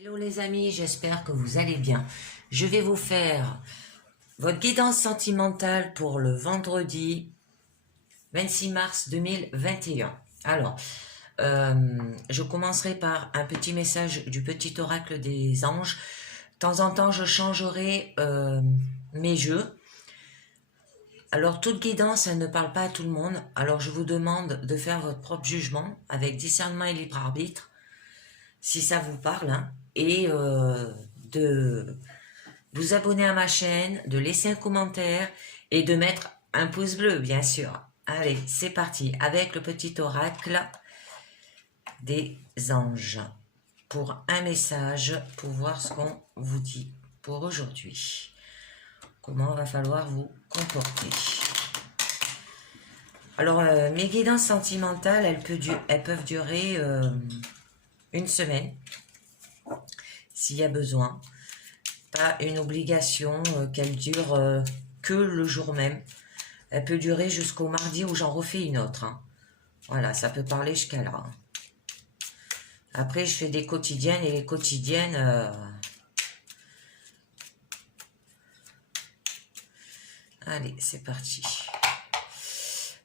Hello les amis, j'espère que vous allez bien. Je vais vous faire votre guidance sentimentale pour le vendredi 26 mars 2021. Alors, je commencerai par un petit message du petit oracle des anges. De temps en temps, je changerai mes jeux. Alors, toute guidance, elle ne parle pas à tout le monde. Alors, je vous demande de faire votre propre jugement avec discernement et libre arbitre, si ça vous parle, hein, et de vous abonner à ma chaîne, de laisser un commentaire et de mettre un pouce bleu, bien sûr. Allez, c'est parti avec le petit oracle des anges pour un message, pour voir ce qu'on vous dit pour aujourd'hui. Comment va falloir vous comporter. Alors, mes guidances sentimentales, elles peuvent durer une semaine, s'il y a besoin. Pas une obligation qu'elle dure que le jour même. Elle peut durer jusqu'au mardi où j'en refais une autre. Hein. Voilà, ça peut parler jusqu'à là. Hein. Après, je fais des quotidiennes et les quotidiennes... Allez, c'est parti.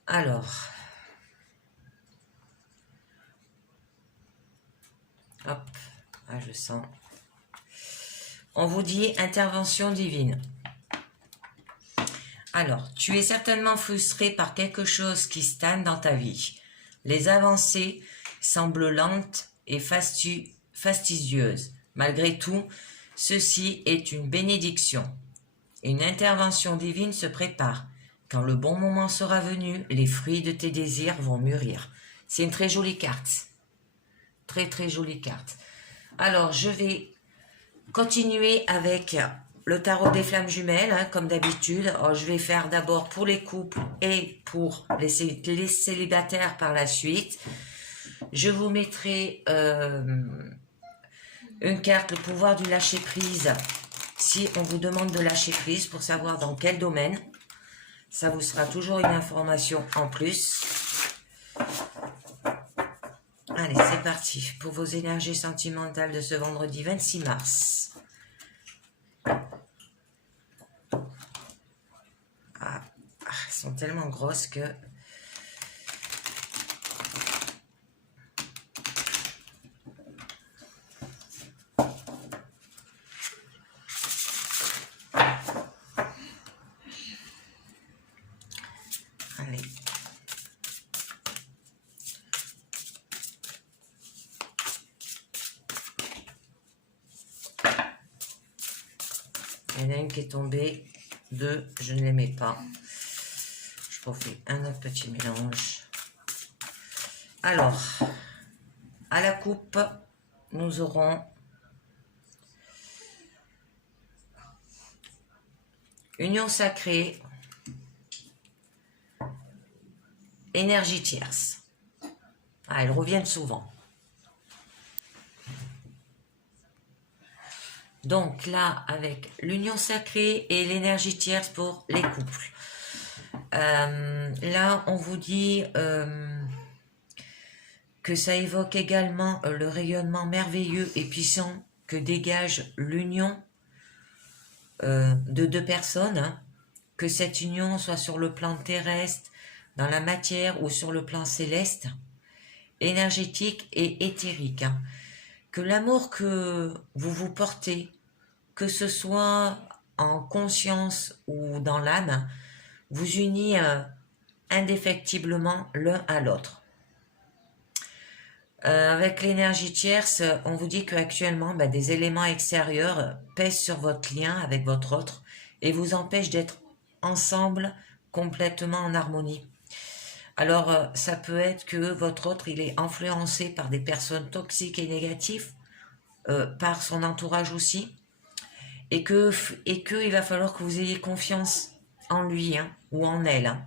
Alors... Hop, ah, je sens... On vous dit intervention divine. Alors, tu es certainement frustré par quelque chose qui stagne dans ta vie. Les avancées semblent lentes et fastidieuses. Malgré tout, ceci est une bénédiction. Une intervention divine se prépare. Quand le bon moment sera venu, les fruits de tes désirs vont mûrir. C'est une très jolie carte. Très très jolie carte. Alors, je vais continuer avec le tarot des flammes jumelles, hein, comme d'habitude. Je vais faire d'abord pour les couples et pour les célibataires par la suite. Je vous mettrai une carte, le pouvoir du lâcher-prise, si on vous demande de lâcher prise pour savoir dans quel domaine. Ça vous sera toujours une information en plus. Allez, c'est parti pour vos énergies sentimentales de ce vendredi 26 mars. Elles sont tellement grosses que... Allez. Il y en a une qui est tombée, deux, je ne l'aimais pas. Je refais un autre petit mélange. Alors, à la coupe, nous aurons union sacrée, énergie tierce. Elles reviennent souvent. Donc là, avec l'union sacrée et l'énergie tierce pour les couples. Là, on vous dit que ça évoque également le rayonnement merveilleux et puissant que dégage l'union de deux personnes. Hein, que cette union soit sur le plan terrestre, dans la matière ou sur le plan céleste, énergétique et éthérique. Hein, que l'amour que vous vous portez, que ce soit en conscience ou dans l'âme, vous unit indéfectiblement l'un à l'autre. Avec l'énergie tierce, on vous dit qu'actuellement, des éléments extérieurs pèsent sur votre lien avec votre autre et vous empêchent d'être ensemble complètement en harmonie. Alors, ça peut être que votre autre, il est influencé par des personnes toxiques et négatives, par son entourage aussi, et que il va falloir que vous ayez confiance en lui, hein, ou en elle. Hein.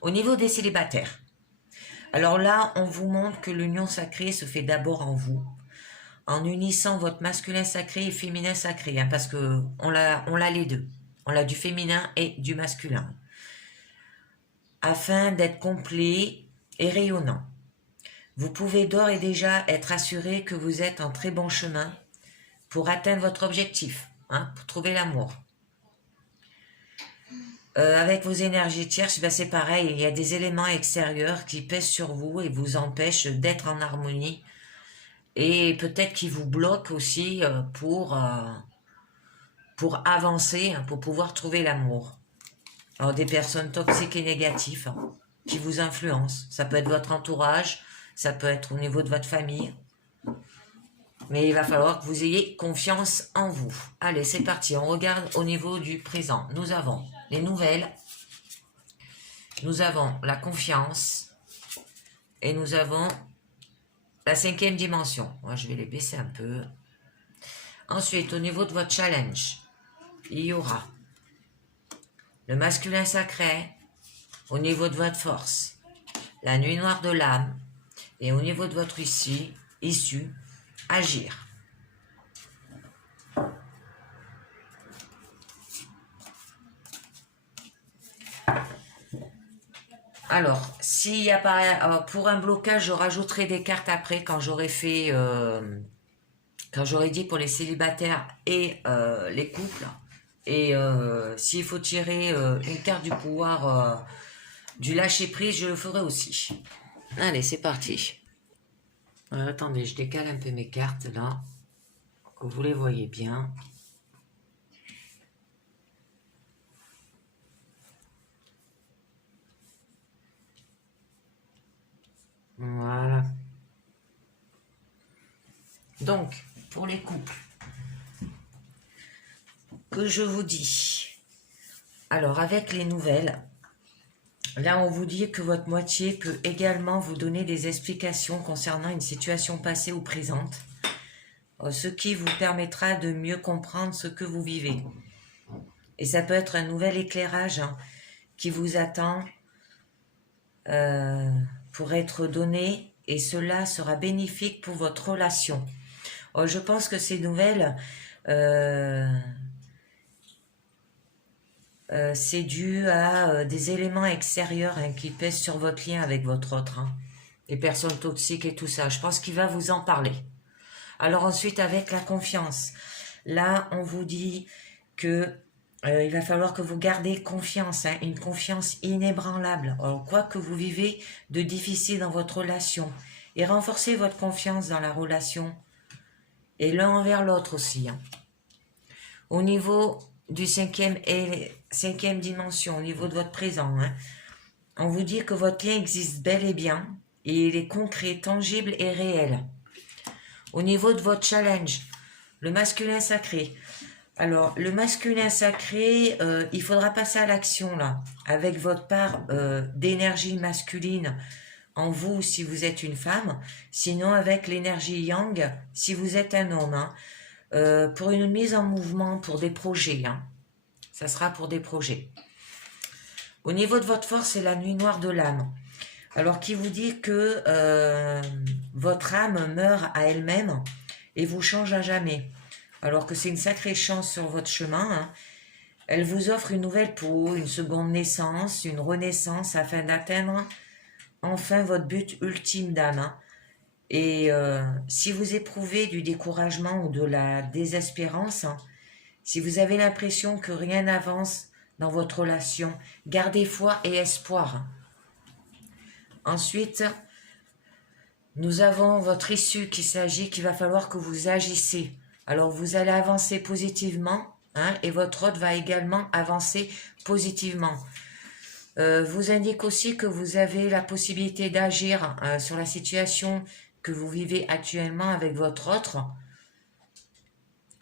Au niveau des célibataires, alors là, on vous montre que l'union sacrée se fait d'abord en vous, en unissant votre masculin sacré et féminin sacré, hein, parce que on l'a les deux, on l'a du féminin et du masculin, afin d'être complet et rayonnant. vous pouvez d'ores et déjà être assuré que vous êtes en très bon chemin pour atteindre votre objectif, hein, pour trouver l'amour. Avec vos énergies tierces, ben c'est pareil, il y a des éléments extérieurs qui pèsent sur vous et vous empêchent d'être en harmonie et peut-être qui vous bloquent aussi pour avancer, hein, pour pouvoir trouver l'amour. Alors des personnes toxiques et négatives, hein, qui vous influencent. Ça peut être votre entourage, ça peut être au niveau de votre famille. Mais il va falloir que vous ayez confiance en vous. Allez, c'est parti. On regarde au niveau du présent. Nous avons les nouvelles. Nous avons la confiance. Et nous avons la 5e dimension. Moi, je vais les baisser un peu. Ensuite, au niveau de votre challenge, il y aura le masculin sacré. Au niveau de votre force, la nuit noire de l'âme. Et au niveau de votre issue, agir. Alors, s'il y a pas, pour un blocage, je rajouterai des cartes après quand j'aurai fait, quand j'aurai dit pour les célibataires et les couples. Et s'il faut tirer une carte du pouvoir, du lâcher prise, je le ferai aussi. Allez, c'est parti. Attendez, je décale un peu mes cartes là, que vous les voyez bien. Voilà. Donc, pour les couples, que je vous dis. Alors, avec les nouvelles, là, on vous dit que votre moitié peut également vous donner des explications concernant une situation passée ou présente, ce qui vous permettra de mieux comprendre ce que vous vivez. Et ça peut être un nouvel éclairage, hein, qui vous attend pour être donné, et cela sera bénéfique pour votre relation. Je pense que ces nouvelles, c'est dû à des éléments extérieurs, hein, qui pèsent sur votre lien avec votre autre, hein, les personnes toxiques et tout ça. Je pense qu'il va vous en parler. Alors ensuite, avec la confiance, là, on vous dit que il va falloir que vous gardez confiance, hein, une confiance inébranlable. Alors, quoi que vous vivez de difficile dans votre relation, et renforcez votre confiance dans la relation, et l'un envers l'autre aussi, hein. Au niveau du 5e dimension, au niveau de votre présent, hein, on vous dit que votre lien existe bel et bien, et il est concret, tangible et réel. Au niveau de votre challenge, le masculin sacré. Alors, le masculin sacré, il faudra passer à l'action là, avec votre part d'énergie masculine en vous si vous êtes une femme, sinon avec l'énergie yang si vous êtes un homme, hein, pour une mise en mouvement, pour des projets, hein. Ça sera pour des projets. Au niveau de votre force, c'est la nuit noire de l'âme. Alors, qui vous dit que votre âme meurt à elle-même et vous change à jamais. Alors que c'est une sacrée chance sur votre chemin, hein. Elle vous offre une nouvelle peau, une seconde naissance, une renaissance afin d'atteindre enfin votre but ultime d'âme, hein. Et si vous éprouvez du découragement ou de la désespérance, hein, si vous avez l'impression que rien n'avance dans votre relation, gardez foi et espoir, hein. Ensuite, nous avons votre issue qu'il va falloir que vous agissez. Alors, vous allez avancer positivement, hein, et votre hôte va également avancer positivement. Vous indique aussi que vous avez la possibilité d'agir sur la situation que vous vivez actuellement avec votre autre,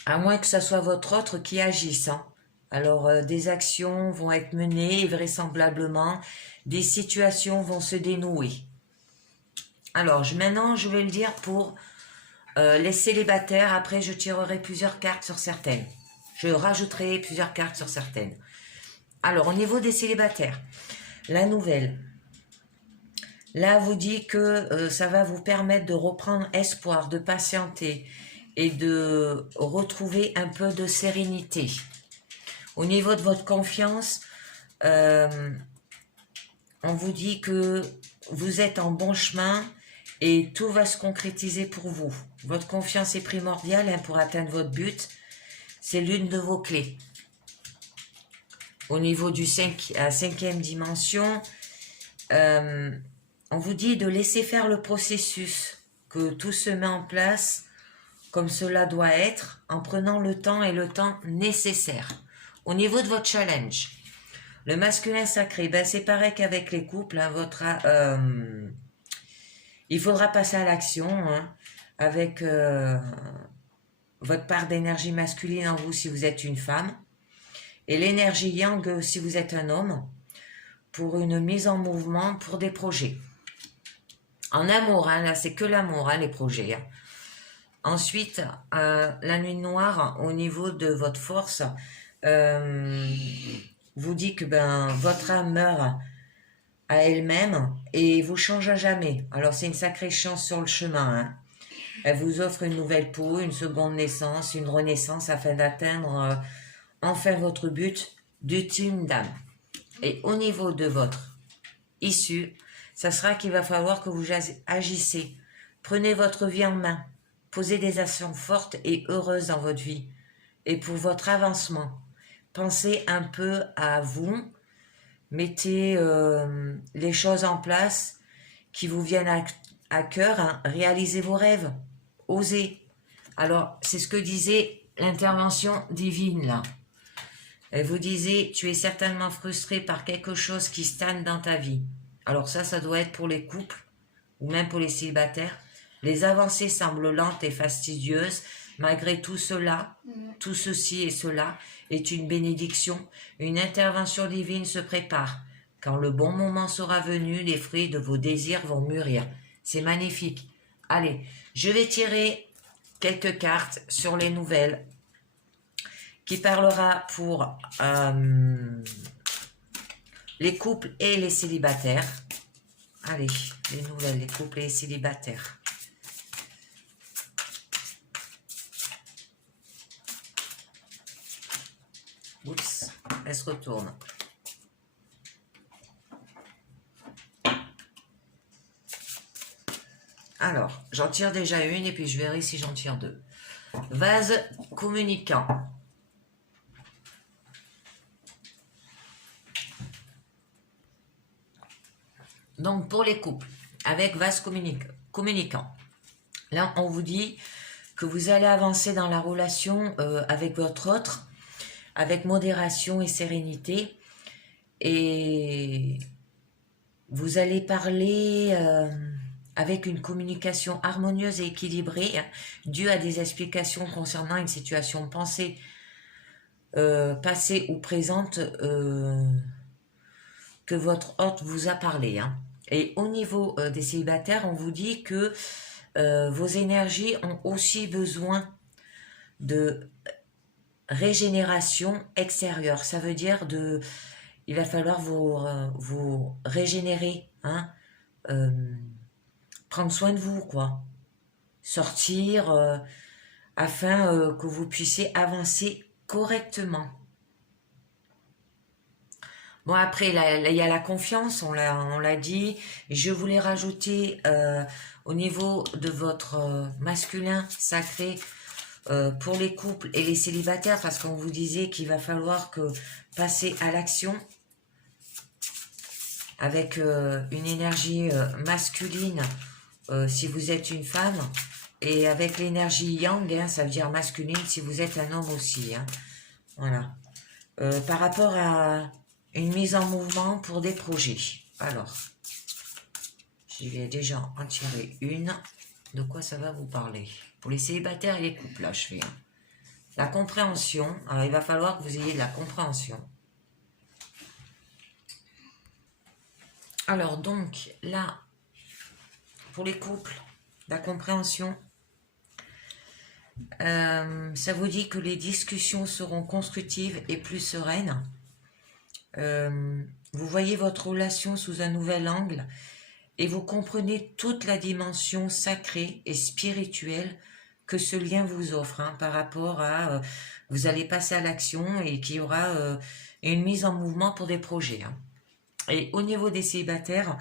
à moins que ce soit votre autre qui agisse, hein. Alors, des actions vont être menées et vraisemblablement, des situations vont se dénouer. Alors, maintenant, je vais le dire pour les célibataires. Après, je tirerai plusieurs cartes sur certaines. Je rajouterai plusieurs cartes sur certaines. Alors, au niveau des célibataires, la nouvelle, là, vous dit que ça va vous permettre de reprendre espoir, de patienter et de retrouver un peu de sérénité. Au niveau de votre confiance, on vous dit que vous êtes en bon chemin et tout va se concrétiser pour vous. Votre confiance est primordiale hein, pour atteindre votre but. C'est l'une de vos clés. Au niveau du 5e dimension, on vous dit de laisser faire le processus, que tout se met en place comme cela doit être, en prenant le temps et le temps nécessaire. Au niveau de votre challenge, le masculin sacré, ben c'est pareil qu'avec les couples, hein, il faudra passer à l'action hein, avec votre part d'énergie masculine en vous si vous êtes une femme, et l'énergie yang si vous êtes un homme, pour une mise en mouvement pour des projets. En amour, hein, là c'est que l'amour, hein, les projets. Hein. Ensuite, la nuit noire, au niveau de votre force, vous dit que votre âme meurt à elle-même et vous change à jamais. Alors c'est une sacrée chance sur le chemin. Hein. Elle vous offre une nouvelle peau, une seconde naissance, une renaissance afin d'atteindre enfin votre but d'ultime d'âme. Et au niveau de votre issue, ça sera qu'il va falloir que vous agissez. Prenez votre vie en main. Posez des actions fortes et heureuses dans votre vie. Et pour votre avancement, pensez un peu à vous. Mettez les choses en place qui vous viennent à cœur. Hein. Réalisez vos rêves. Osez. Alors, c'est ce que disait l'intervention divine, là. Elle vous disait, tu es certainement frustré par quelque chose qui stagne dans ta vie. Alors ça doit être pour les couples ou même pour les célibataires. Les avancées semblent lentes et fastidieuses. Malgré tout cela, tout ceci et cela est une bénédiction. Une intervention divine se prépare. Quand le bon moment sera venu, les fruits de vos désirs vont mûrir. C'est magnifique. Allez, je vais tirer quelques cartes sur les nouvelles qui parlera pour les couples et les célibataires. Allez, les nouvelles, les couples et les célibataires. Oups, elle se retourne. Alors, j'en tire déjà une et puis je verrai si j'en tire deux. Vase communicant. Donc, pour les couples, avec vase communicant, là, on vous dit que vous allez avancer dans la relation avec votre autre, avec modération et sérénité, et vous allez parler avec une communication harmonieuse et équilibrée, due à des explications concernant une situation pensée, passée ou présente que votre hôte vous a parlé. Hein. Et au niveau des célibataires, on vous dit que vos énergies ont aussi besoin de régénération extérieure. Ça veut dire il va falloir vous régénérer, hein, prendre soin de vous, quoi. Sortir afin que vous puissiez avancer correctement. Bon, après, il y a la confiance, on l'a dit. Je voulais rajouter au niveau de votre masculin sacré pour les couples et les célibataires, parce qu'on vous disait qu'il va falloir passer à l'action avec une énergie masculine si vous êtes une femme, et avec l'énergie yang, hein, ça veut dire masculine si vous êtes un homme aussi. Hein. Voilà. Par rapport à une mise en mouvement pour des projets. Alors, je vais déjà en tirer une. De quoi ça va vous parler? Pour les célibataires et les couples, là, je fais. Hein. La compréhension. Alors, il va falloir que vous ayez de la compréhension. Alors, donc, là, pour les couples, la compréhension, ça vous dit que les discussions seront constructives et plus sereines. Vous voyez votre relation sous un nouvel angle et vous comprenez toute la dimension sacrée et spirituelle que ce lien vous offre, hein, par rapport à vous allez passer à l'action et qu'il y aura une mise en mouvement pour des projets. Hein. Et au niveau des célibataires,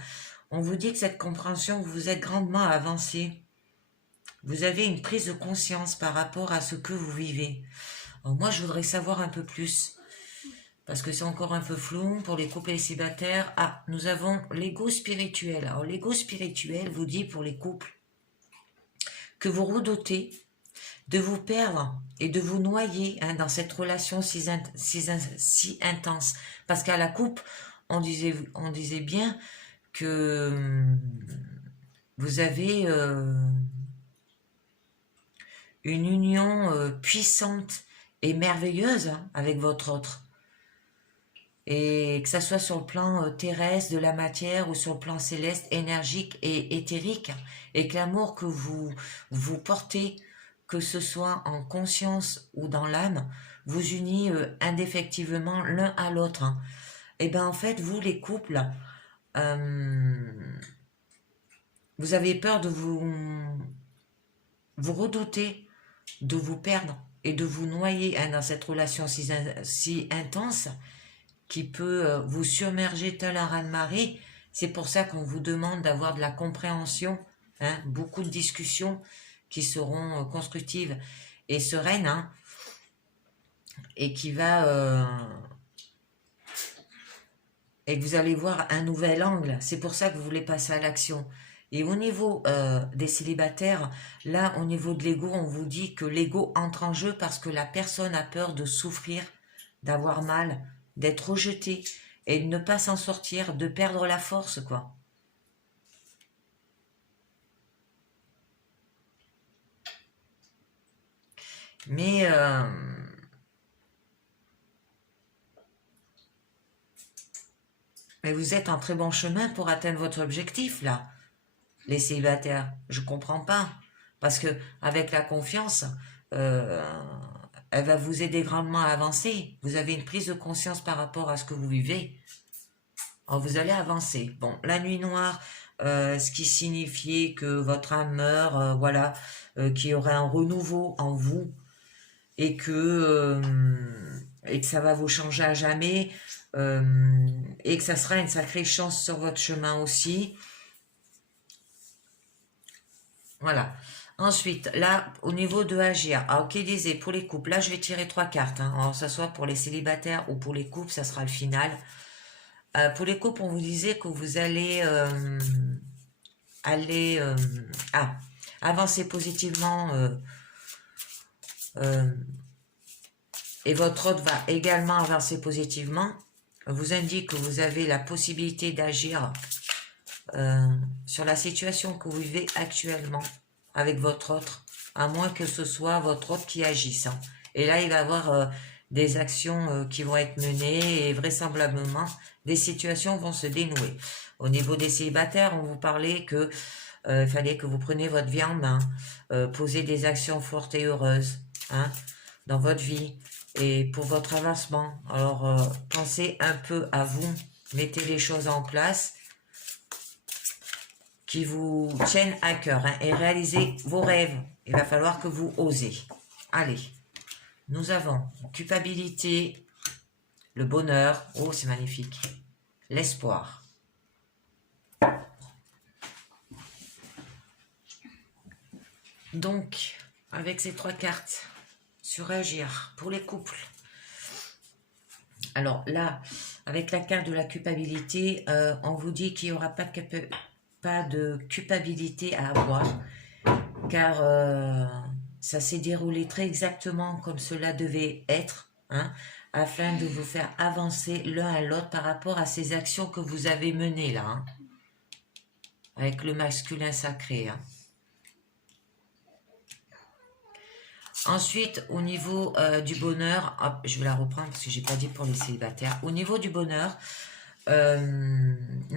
On vous dit que cette compréhension, vous êtes grandement avancé. Vous avez une prise de conscience par rapport à ce que vous vivez. Alors moi, je voudrais savoir un peu plus, parce que c'est encore un peu flou pour les couples et les célibataires. Ah, nous avons l'ego spirituel. Alors l'ego spirituel vous dit pour les couples que vous redoutez de vous perdre et de vous noyer dans cette relation si intense. Parce qu'à la coupe, on disait bien que vous avez une union puissante et merveilleuse avec votre autre. Et que ça soit sur le plan terrestre, de la matière, ou sur le plan céleste, énergique et éthérique. Et que l'amour que vous portez, que ce soit en conscience ou dans l'âme, vous unit indéfectiblement l'un à l'autre. Et bien en fait, vous les couples, vous avez peur de vous redoutez de vous perdre et de vous noyer dans cette relation si intense qui peut vous submerger tel un raz-de-marée. C'est pour ça qu'on vous demande d'avoir de la compréhension, beaucoup de discussions qui seront constructives et sereines, et qui va... et que vous allez voir un nouvel angle. C'est pour ça que vous voulez passer à l'action. Et au niveau des célibataires, là, au niveau de l'ego, on vous dit que l'ego entre en jeu parce que la personne a peur de souffrir, d'avoir mal, d'être rejetée et de ne pas s'en sortir, de perdre la force, quoi. Mais vous êtes en très bon chemin pour atteindre votre objectif, là, les célibataires. Je comprends pas. Parce que avec la confiance, elle va vous aider grandement à avancer. Vous avez une prise de conscience par rapport à ce que vous vivez. Alors vous allez avancer. Bon, la nuit noire, ce qui signifiait que votre âme meurt, voilà, qu'il y aurait un renouveau en vous et que ça va vous changer à jamais, et que ça sera une sacrée chance sur votre chemin aussi. Voilà. Ensuite, là, au niveau de agir, alors qui disait pour les couples, là je vais tirer 3 cartes, alors ça soit pour les célibataires ou pour les couples, ça sera le final. Pour les couples, on vous disait que vous allez avancer positivement, et votre autre va également avancer positivement. On vous indique que vous avez la possibilité d'agir sur la situation que vous vivez actuellement avec votre autre, à moins que ce soit votre autre qui agisse. Et là, il va y avoir des actions qui vont être menées et vraisemblablement, des situations vont se dénouer. Au niveau des célibataires, on vous parlait que il fallait que vous preniez votre vie en main, posez des actions fortes et heureuses dans votre vie et pour votre avancement. Alors, pensez un peu à vous, mettez les choses en place qui vous tiennent à cœur et réalisez vos rêves. Il va falloir que vous osez. Allez, nous avons culpabilité, le bonheur, oh c'est magnifique, l'espoir. Donc, avec ces 3 cartes, sur agir pour les couples. Alors là, avec la carte de la culpabilité, on vous dit qu'il n'y aura pas de culpabilité à avoir, car ça s'est déroulé très exactement comme cela devait être, afin de vous faire avancer l'un à l'autre par rapport à ces actions que vous avez menées là, avec le masculin sacré. Ensuite, au niveau du bonheur, hop, je vais la reprendre parce que j'ai pas dit pour les célibataires. Au niveau du bonheur, là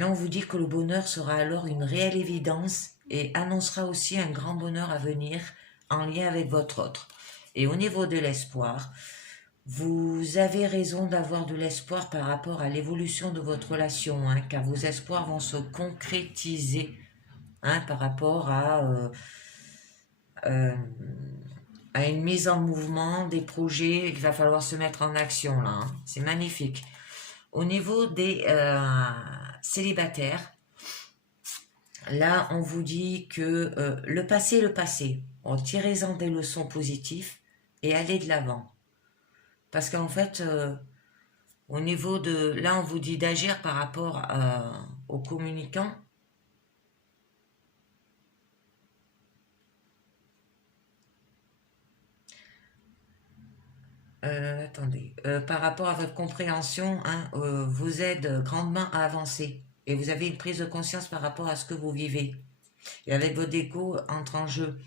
on vous dit que le bonheur sera alors une réelle évidence et annoncera aussi un grand bonheur à venir en lien avec votre autre. Et au niveau de l'espoir, vous avez raison d'avoir de l'espoir par rapport à l'évolution de votre relation, car vos espoirs vont se concrétiser par rapport à une mise en mouvement des projets qu'il va falloir se mettre en action là. C'est magnifique. Au niveau des célibataires, Là, on vous dit que le passé, le passé. Tirez-en des leçons positives et allez de l'avant. Parce qu'en fait, au niveau de... Là, on vous dit d'agir par rapport aux communicants. Attendez. Par rapport à votre compréhension, hein, vous aide grandement à avancer. Et vous avez une prise de conscience par rapport à ce que vous vivez. Et avec votre égo entre en jeu.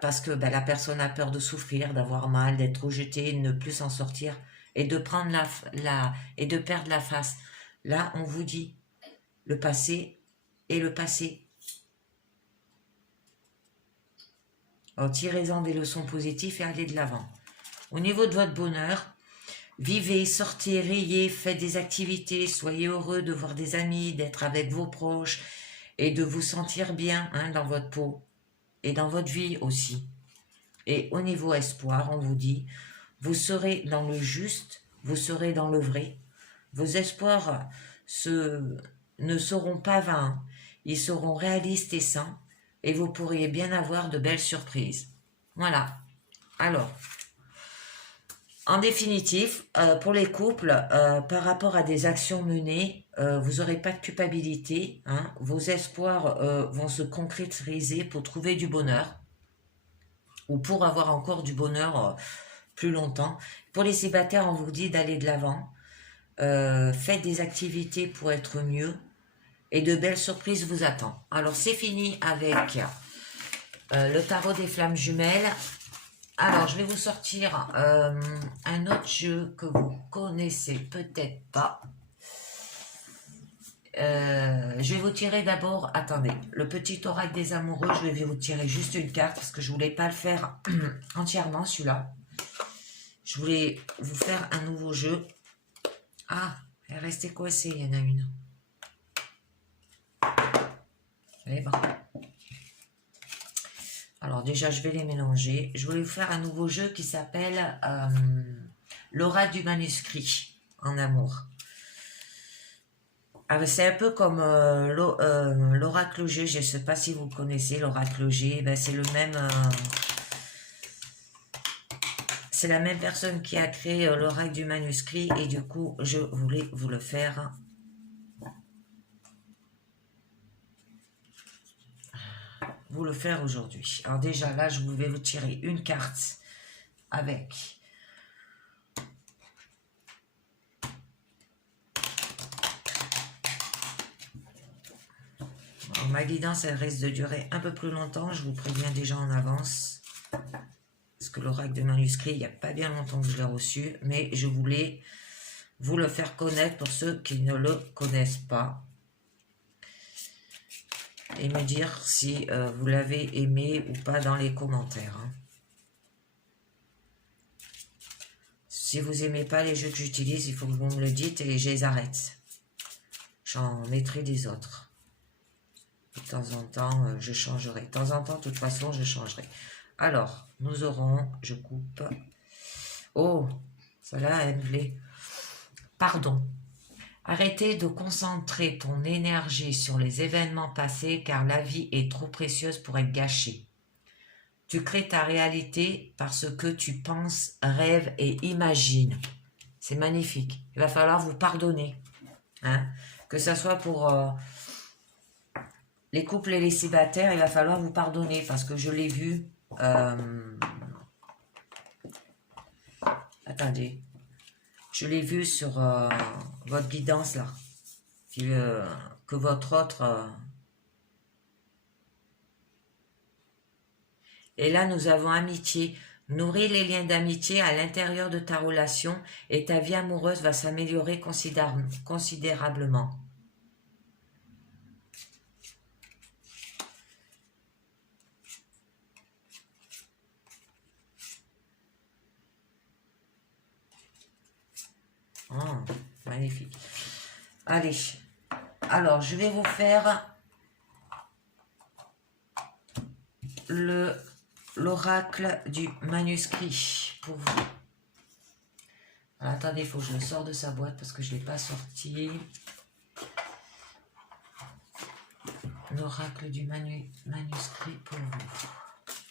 Parce que la personne a peur de souffrir, d'avoir mal, d'être rejetée, de ne plus s'en sortir et de prendre et de perdre la face. Là, on vous dit le passé est le passé. Alors, tirez-en des leçons positives et allez de l'avant. Au niveau de votre bonheur, vivez, sortez, riez, faites des activités, soyez heureux de voir des amis, d'être avec vos proches et de vous sentir bien dans votre peau et dans votre vie aussi. Et au niveau espoir, on vous dit, vous serez dans le juste, vous serez dans le vrai. Vos espoirs ne seront pas vains, ils seront réalistes et sains, et vous pourriez bien avoir de belles surprises. Voilà. Alors, en définitive, pour les couples, par rapport à des actions menées, vous n'aurez pas de culpabilité. Vos espoirs vont se concrétiser pour trouver du bonheur ou pour avoir encore du bonheur plus longtemps. Pour les célibataires, on vous dit d'aller de l'avant. Faites des activités pour être mieux et de belles surprises vous attendent. Alors, c'est fini avec le tarot des flammes jumelles. Alors, je vais vous sortir un autre jeu que vous connaissez peut-être pas. Je vais vous tirer d'abord, attendez, le petit oracle des amoureux, je vais vous tirer juste une carte parce que je voulais pas le faire entièrement celui-là. Je voulais vous faire un nouveau jeu. Ah, elle est restée coincée, il y en a une. Allez, bon. Alors déjà, je vais les mélanger. Je voulais vous faire un nouveau jeu qui s'appelle l'oracle du manuscrit en amour. C'est un peu comme l'oracle G, je ne sais pas si vous connaissez l'oracle G, c'est le même... c'est la même personne qui a créé l'oracle du manuscrit et du coup, je voulais vous le faire. Vous le faire aujourd'hui. Alors déjà, là, je vais vous tirer une carte avec... Alors, ma guidance, elle risque de durer un peu plus longtemps, je vous préviens déjà en avance. Parce que l'oracle de manuscrit, il n'y a pas bien longtemps que je l'ai reçu, mais je voulais vous le faire connaître pour ceux qui ne le connaissent pas. Et me dire si vous l'avez aimé ou pas dans les commentaires. Si vous n'aimez pas les jeux que j'utilise, il faut que vous me le dites et je les arrête. J'en mettrai des autres. De temps en temps, je changerai. De temps en temps, de toute façon, je changerai. Alors, nous aurons, je coupe. Oh, celle-là, elle me plaît. Pardon. Arrêtez de concentrer ton énergie sur les événements passés car la vie est trop précieuse pour être gâchée. Tu crées ta réalité parce que tu penses, rêves et imagines. C'est magnifique. Il va falloir vous pardonner. Que ce soit pour les couples et les célibataires, il va falloir vous pardonner parce que je l'ai vu. Attendez. Je l'ai vu sur votre guidance là. Que votre autre... Et là, nous avons amitié. Nourris les liens d'amitié à l'intérieur de ta relation et ta vie amoureuse va s'améliorer considérablement. Oh, magnifique. Allez. Alors, je vais vous faire l'oracle du manuscrit pour vous. Alors, attendez, il faut que je le sorte de sa boîte parce que je ne l'ai pas sorti. l'oracle du manuscrit pour vous.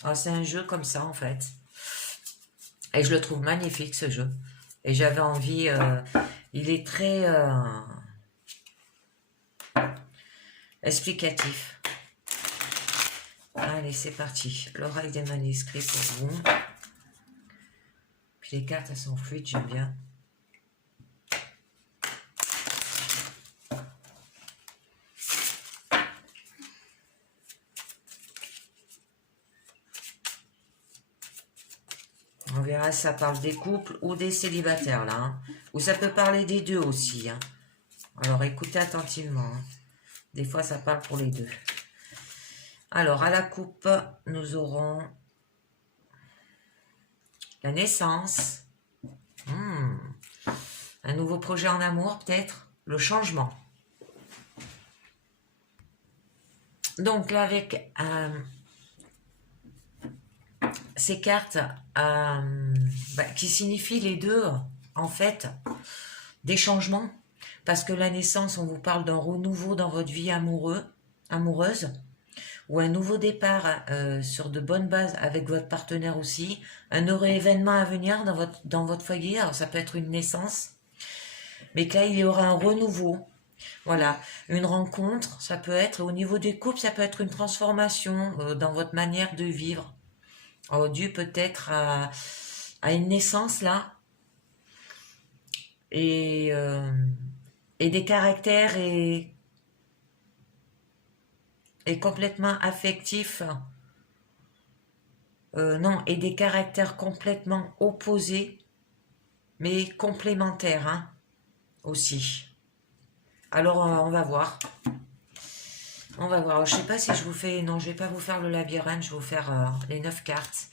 Oh, c'est un jeu comme ça en fait. Et je le trouve magnifique ce jeu. Et j'avais envie, il est très explicatif. Allez, c'est parti. L'oracle des manuscrits pour vous. Puis les cartes, elles sont fluides, j'aime bien. On verra si ça parle des couples ou des célibataires, là. Hein. Ou ça peut parler des deux aussi. Hein. Alors, écoutez attentivement. Hein. Des fois, ça parle pour les deux. Alors, à la coupe, nous aurons la naissance. Un nouveau projet en amour, peut-être. Le changement. Donc, là, avec... ces cartes qui signifient les deux, en fait, des changements. Parce que la naissance, on vous parle d'un renouveau dans votre vie amoureuse, ou un nouveau départ sur de bonnes bases avec votre partenaire aussi, un heureux événement à venir dans votre foyer. Alors ça peut être une naissance, mais que là, il y aura un renouveau. Voilà, une rencontre, ça peut être, au niveau des couples, ça peut être une transformation dans votre manière de vivre. Dû peut-être à une naissance là, et des caractères et complètement affectifs, non, et des caractères complètement opposés, mais complémentaires hein, aussi. Alors on va voir. On va voir. Je ne sais pas si je vous fais... Non, je ne vais pas vous faire le labyrinthe. Je vais vous faire les 9 cartes.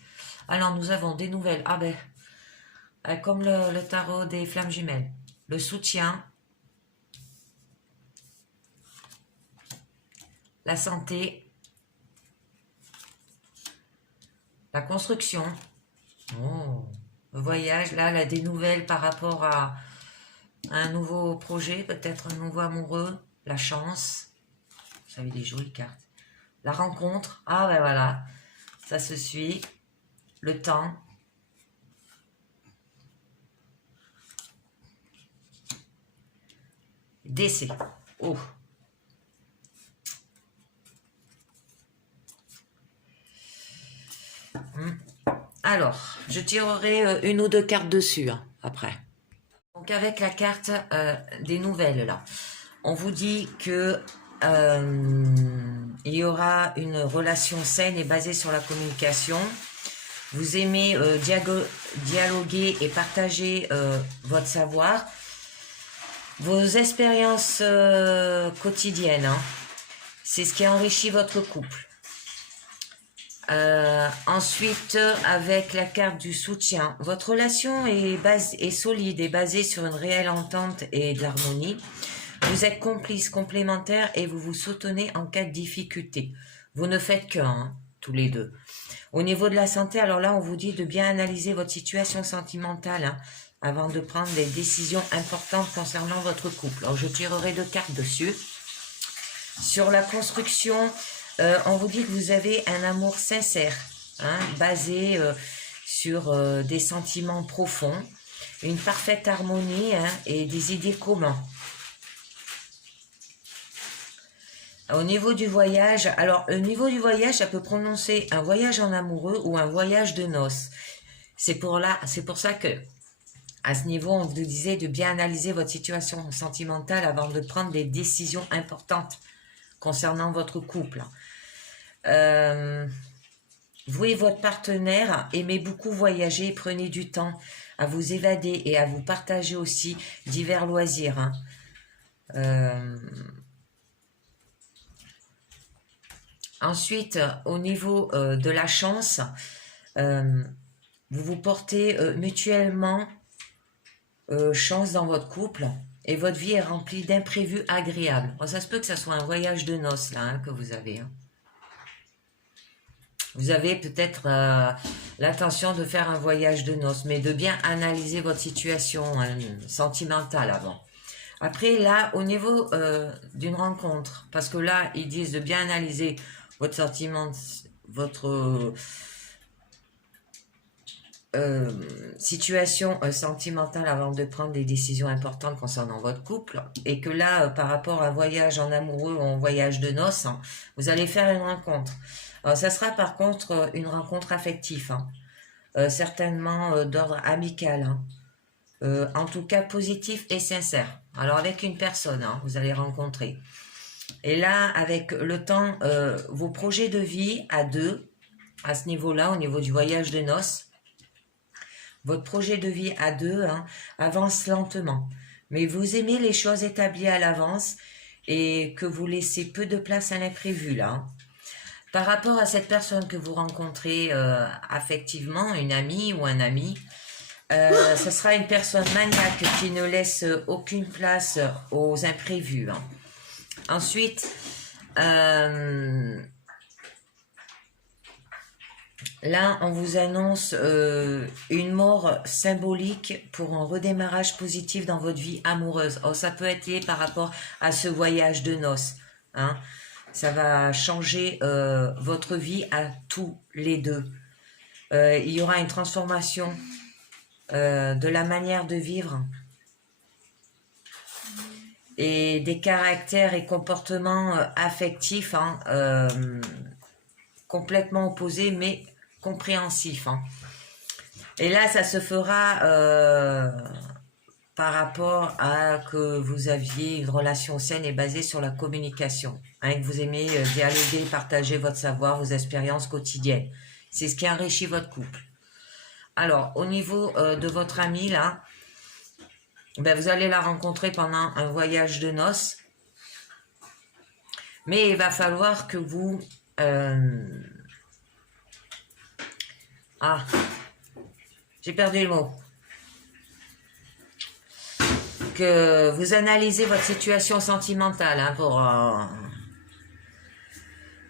Alors, nous avons des nouvelles. Ah ben, comme le tarot des flammes jumelles. Le soutien. La santé. La construction. Oh, le voyage. Là, des nouvelles par rapport à un nouveau projet. Peut-être un nouveau amoureux. La chance. Vous avez des jolies cartes. La rencontre. Ah ben voilà. Ça se suit. Le temps. Décès. Oh. Alors, je tirerai une ou deux cartes dessus hein, après. Donc avec la carte des nouvelles là. On vous dit que il y aura une relation saine et basée sur la communication. Vous aimez dialoguer et partager votre savoir, vos expériences quotidiennes. Hein. C'est ce qui enrichit votre couple. Ensuite, avec la carte du soutien, votre relation est solide et basée sur une réelle entente et de l'harmonie. Vous êtes complices, complémentaires et vous vous soutenez en cas de difficulté. Vous ne faites qu'un, hein, tous les deux. Au niveau de la santé, alors là, on vous dit de bien analyser votre situation sentimentale hein, avant de prendre des décisions importantes concernant votre couple. Alors, je tirerai 2 cartes dessus. Sur la construction, on vous dit que vous avez un amour sincère, hein, basé sur des sentiments profonds, une parfaite harmonie hein, et des idées communes. Au niveau du voyage, alors au niveau du voyage, ça peut prononcer un voyage en amoureux ou un voyage de noces. C'est pour ça que à ce niveau, on vous disait de bien analyser votre situation sentimentale avant de prendre des décisions importantes concernant votre couple. Vous et votre partenaire aimez beaucoup voyager et prenez du temps à vous évader et à vous partager aussi divers loisirs. Hein. Ensuite, au niveau de la chance, vous vous portez mutuellement chance dans votre couple et votre vie est remplie d'imprévus agréables. Bon, ça se peut que ça soit un voyage de noces là hein, que vous avez. Hein. Vous avez peut-être l'intention de faire un voyage de noces, mais de bien analyser votre situation hein, sentimentale avant. Après, là, au niveau d'une rencontre, parce que là, ils disent de bien analyser votre sentiment, votre situation sentimentale avant de prendre des décisions importantes concernant votre couple, et que là, par rapport à un voyage en amoureux ou en voyage de noces, hein, vous allez faire une rencontre. Alors, ça sera par contre une rencontre affective, hein, certainement d'ordre amical, hein. En tout cas positif et sincère. Alors avec une personne, hein, vous allez rencontrer. Et là, avec le temps, vos projets de vie à deux, à ce niveau-là, au niveau du voyage de noces, votre projet de vie à deux, hein, avance lentement. Mais vous aimez les choses établies à l'avance et que vous laissez peu de place à l'imprévu là, hein. Par rapport à cette personne que vous rencontrez affectivement, une amie ou un ami, ce sera une personne maniaque qui ne laisse aucune place aux imprévus, hein. Ensuite, là, on vous annonce une mort symbolique pour un redémarrage positif dans votre vie amoureuse. Oh, ça peut être lié par rapport à ce voyage de noces, hein. Ça va changer votre vie à tous les deux. Il y aura une transformation de la manière de vivre et des caractères et comportements affectifs, hein, complètement opposés mais compréhensifs, hein. Et là, ça se fera par rapport à que vous aviez une relation saine et basée sur la communication, hein, que vous aimez dialoguer, partager votre savoir, vos expériences quotidiennes. C'est ce qui enrichit votre couple. Alors, au niveau de votre amie, là, ben, vous allez la rencontrer pendant un voyage de noces. Mais il va falloir que vous... Ah, j'ai perdu le mot. Que vous analysez votre situation sentimentale, hein, pour,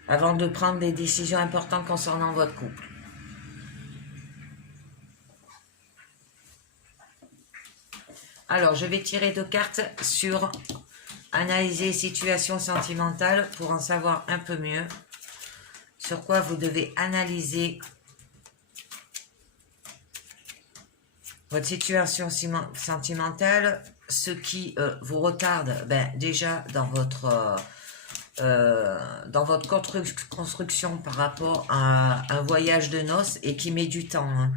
avant de prendre des décisions importantes concernant votre couple. Alors, je vais tirer 2 cartes sur analyser situation sentimentale pour en savoir un peu mieux sur quoi vous devez analyser votre situation sentimentale, ce qui vous retarde déjà dans votre construction par rapport à un voyage de noces et qui met du temps, hein.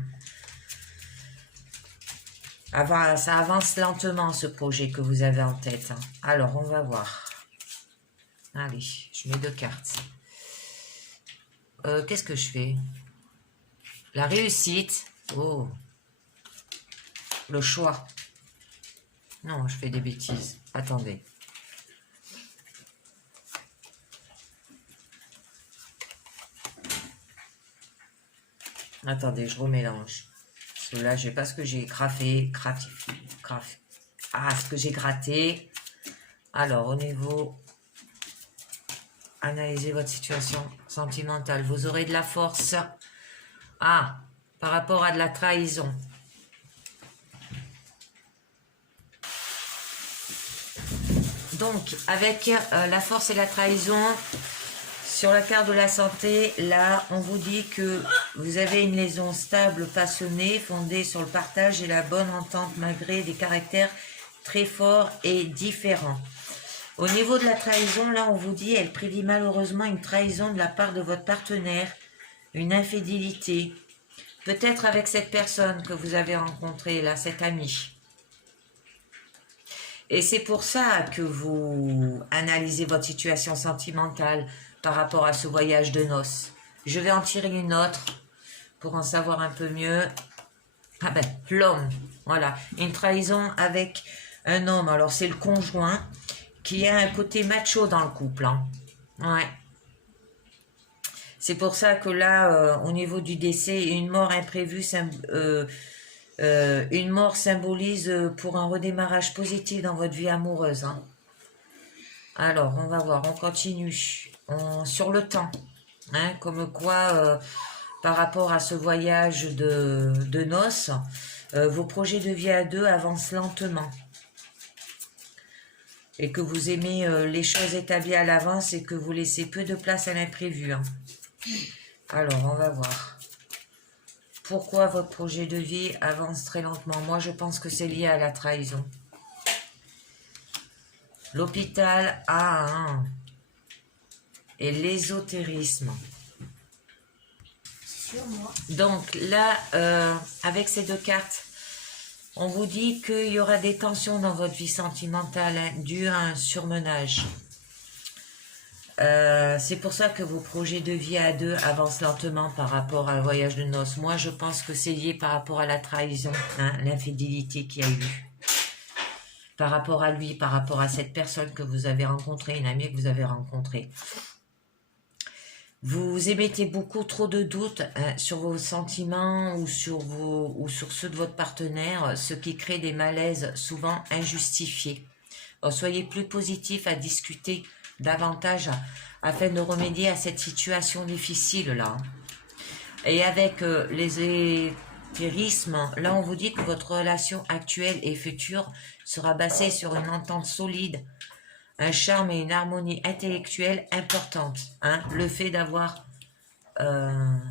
Ça avance lentement ce projet que vous avez en tête, hein. Alors, on va voir. Allez, je mets 2 cartes. Qu'est-ce que je fais? La réussite. Oh. Le choix. Non, je fais des bêtises. Attendez. Attendez, je remélange. Parce que là, je sais pas ce que j'ai ce que j'ai gratté. Alors, au niveau... Analysez votre situation sentimentale. Vous aurez de la force. Ah, par rapport à de la trahison. Donc, avec la force et la trahison, sur la carte de la santé, là, on vous dit que vous avez une liaison stable, passionnée, fondée sur le partage et la bonne entente malgré des caractères très forts et différents. Au niveau de la trahison, là, on vous dit, elle prédit malheureusement une trahison de la part de votre partenaire, une infidélité, peut-être avec cette personne que vous avez rencontrée, là, cet ami. Et c'est pour ça que vous analysez votre situation sentimentale par rapport à ce voyage de noces. Je vais en tirer une autre pour en savoir un peu mieux. Ah ben, l'homme, voilà, une trahison avec un homme. Alors, c'est le conjoint qui a un côté macho dans le couple, hein. Ouais. C'est pour ça que là, au niveau du décès, une mort imprévue, une mort symbolise pour un redémarrage positif dans votre vie amoureuse, hein. Alors, on va voir, on continue. Sur le temps, hein, comme quoi, par rapport à ce voyage de noces, vos projets de vie à deux avancent lentement. et que vous aimez les choses établies à l'avance et que vous laissez peu de place à l'imprévu. Hein. Alors, on va voir. Pourquoi votre projet de vie avance très lentement? Moi, je pense que c'est lié à la trahison. L'hôpital A1 et l'ésotérisme. Donc là, avec ces deux cartes, on vous dit qu'il y aura des tensions dans votre vie sentimentale hein, dues à un surmenage. C'est pour ça que vos projets de vie à deux avancent lentement par rapport à un voyage de noces. Moi, je pense que c'est lié par rapport à la trahison, hein, l'infidélité qu'il y a eu. Par rapport à lui, par rapport à cette personne que vous avez rencontrée, une amie que vous avez rencontrée. Vous émettez beaucoup trop de doutes hein, sur vos sentiments ou sur ceux de votre partenaire, ce qui crée des malaises souvent injustifiés. Alors, soyez plus positif à discuter davantage afin de remédier à cette situation difficile-là. Et avec les éthérismes, là on vous dit que votre relation actuelle et future sera basée sur une entente solide, un charme et une harmonie intellectuelle importante. Hein, le fait d'avoir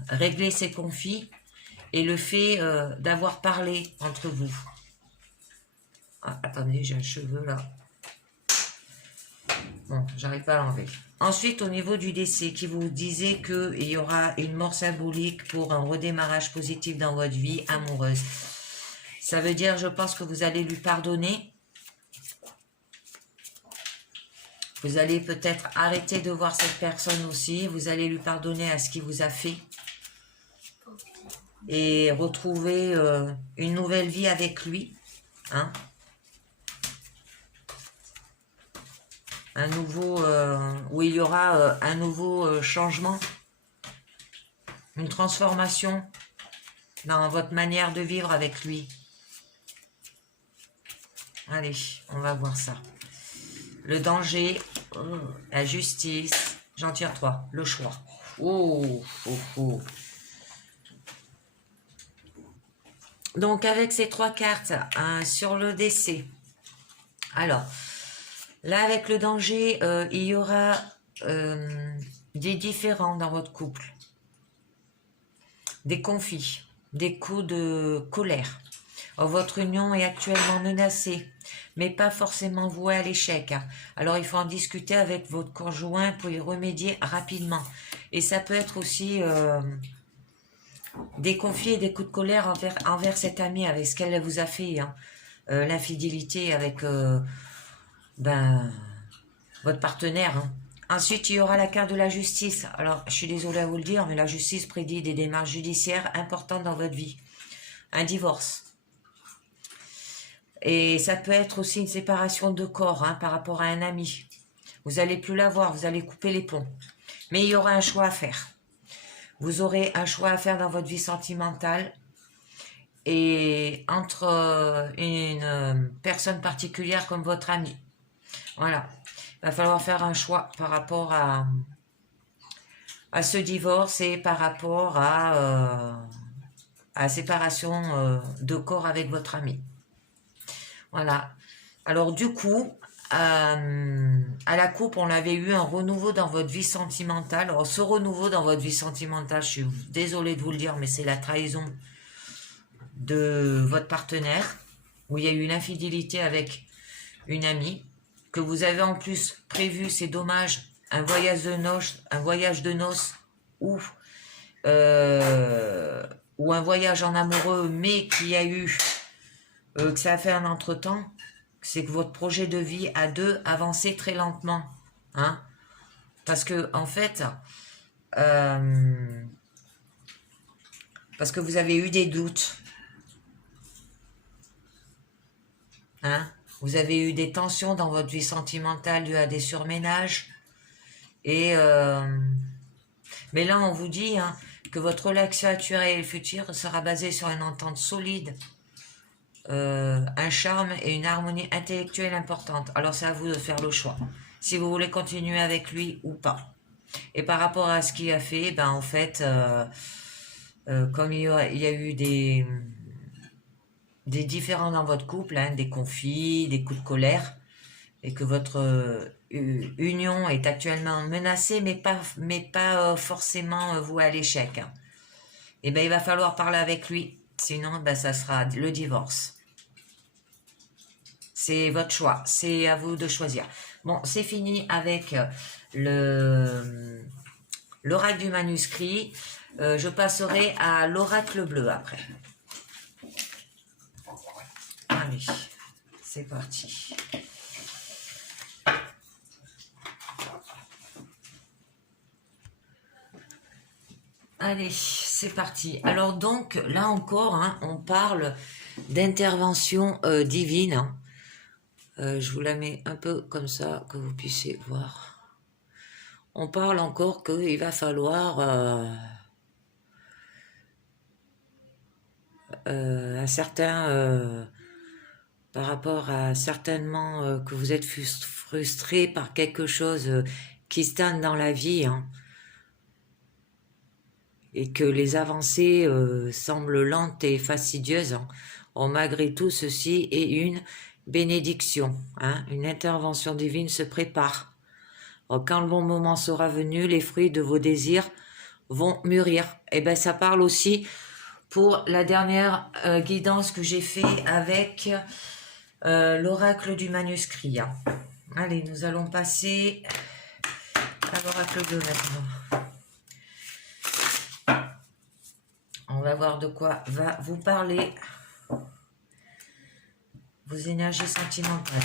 réglé ses conflits et le fait d'avoir parlé entre vous. Ah, attendez, j'ai un cheveu là. Bon, j'arrive pas à l'enlever. Ensuite, au niveau du décès, qui vous disait qu'il y aura une mort symbolique pour un redémarrage positif dans votre vie amoureuse. Ça veut dire, je pense que vous allez lui pardonner. Vous allez peut-être arrêter de voir cette personne aussi. Vous allez lui pardonner à ce qu'il vous a fait. Et retrouver une nouvelle vie avec lui. Hein? Un nouveau, où il y aura un nouveau changement, une transformation dans votre manière de vivre avec lui. Allez, on va voir ça. Le danger, la justice, j'en tire 3, le choix. Oh, oh, oh. Donc avec ces 3 cartes sur le décès, alors... Là, avec le danger, il y aura des différends dans votre couple, des conflits, des coups de colère. Votre union est actuellement menacée, mais pas forcément vouée à l'échec. Alors, il faut en discuter avec votre conjoint pour y remédier rapidement. Et ça peut être aussi des conflits et des coups de colère envers cette amie, avec ce qu'elle vous a fait. Hein. L'infidélité avec... votre partenaire. Hein. Ensuite, il y aura la carte de la justice. Alors, je suis désolée à vous le dire, mais la justice prédit des démarches judiciaires importantes dans votre vie. Un divorce. Et ça peut être aussi une séparation de corps hein, par rapport à un ami. Vous n'allez plus la voir, vous allez couper les ponts. Mais il y aura un choix à faire. Vous aurez un choix à faire dans votre vie sentimentale. Et entre une personne particulière comme votre ami. Voilà, il va falloir faire un choix par rapport à ce divorce et par rapport à la séparation de corps avec votre ami. Voilà, alors du coup, à la coupe, on avait eu un renouveau dans votre vie sentimentale. Alors ce renouveau dans votre vie sentimentale, je suis désolée de vous le dire, mais c'est la trahison de votre partenaire, où il y a eu une infidélité avec une amie. Que vous avez en plus prévu, c'est dommage, un voyage de noces ou un voyage en amoureux, mais qu'il y a eu, que ça a fait un entretemps, c'est que votre projet de vie à deux avançait très lentement. Hein, parce que, en fait, parce que vous avez eu des doutes. Hein? Vous avez eu des tensions dans votre vie sentimentale dues à des surménages. Et mais là, on vous dit hein, que votre relation actuelle et future sera basée sur une entente solide, un charme et une harmonie intellectuelle importante. Alors, c'est à vous de faire le choix. Si vous voulez continuer avec lui ou pas. Et par rapport à ce qu'il a fait, ben en fait, comme il y a eu des différends dans votre couple, hein, des conflits, des coups de colère, et que votre union est actuellement menacée, mais pas forcément vouée à l'échec, hein. Et ben il va falloir parler avec lui, sinon ben, ça sera le divorce. C'est votre choix, c'est à vous de choisir. Bon, c'est fini avec l'oracle du manuscrit. Je passerai à l'oracle bleu après. Allez, c'est parti. Allez, c'est parti. Alors donc, là encore, hein, on parle d'intervention divine, hein. Je vous la mets un peu comme ça, que vous puissiez voir. On parle encore qu'il va falloir un certain... par rapport à certainement que vous êtes frustré par quelque chose qui stagne dans la vie, hein, et que les avancées semblent lentes et fastidieuses, hein. Or, malgré tout, ceci est une bénédiction, hein, une intervention divine se prépare. Or, quand le bon moment sera venu, les fruits de vos désirs vont mûrir. Et ben ça parle aussi pour la dernière guidance que j'ai fait avec l'oracle du manuscrit, hein. Allez, nous allons passer à l'oracle bleu maintenant. On va voir de quoi va vous parler vos énergies sentimentales.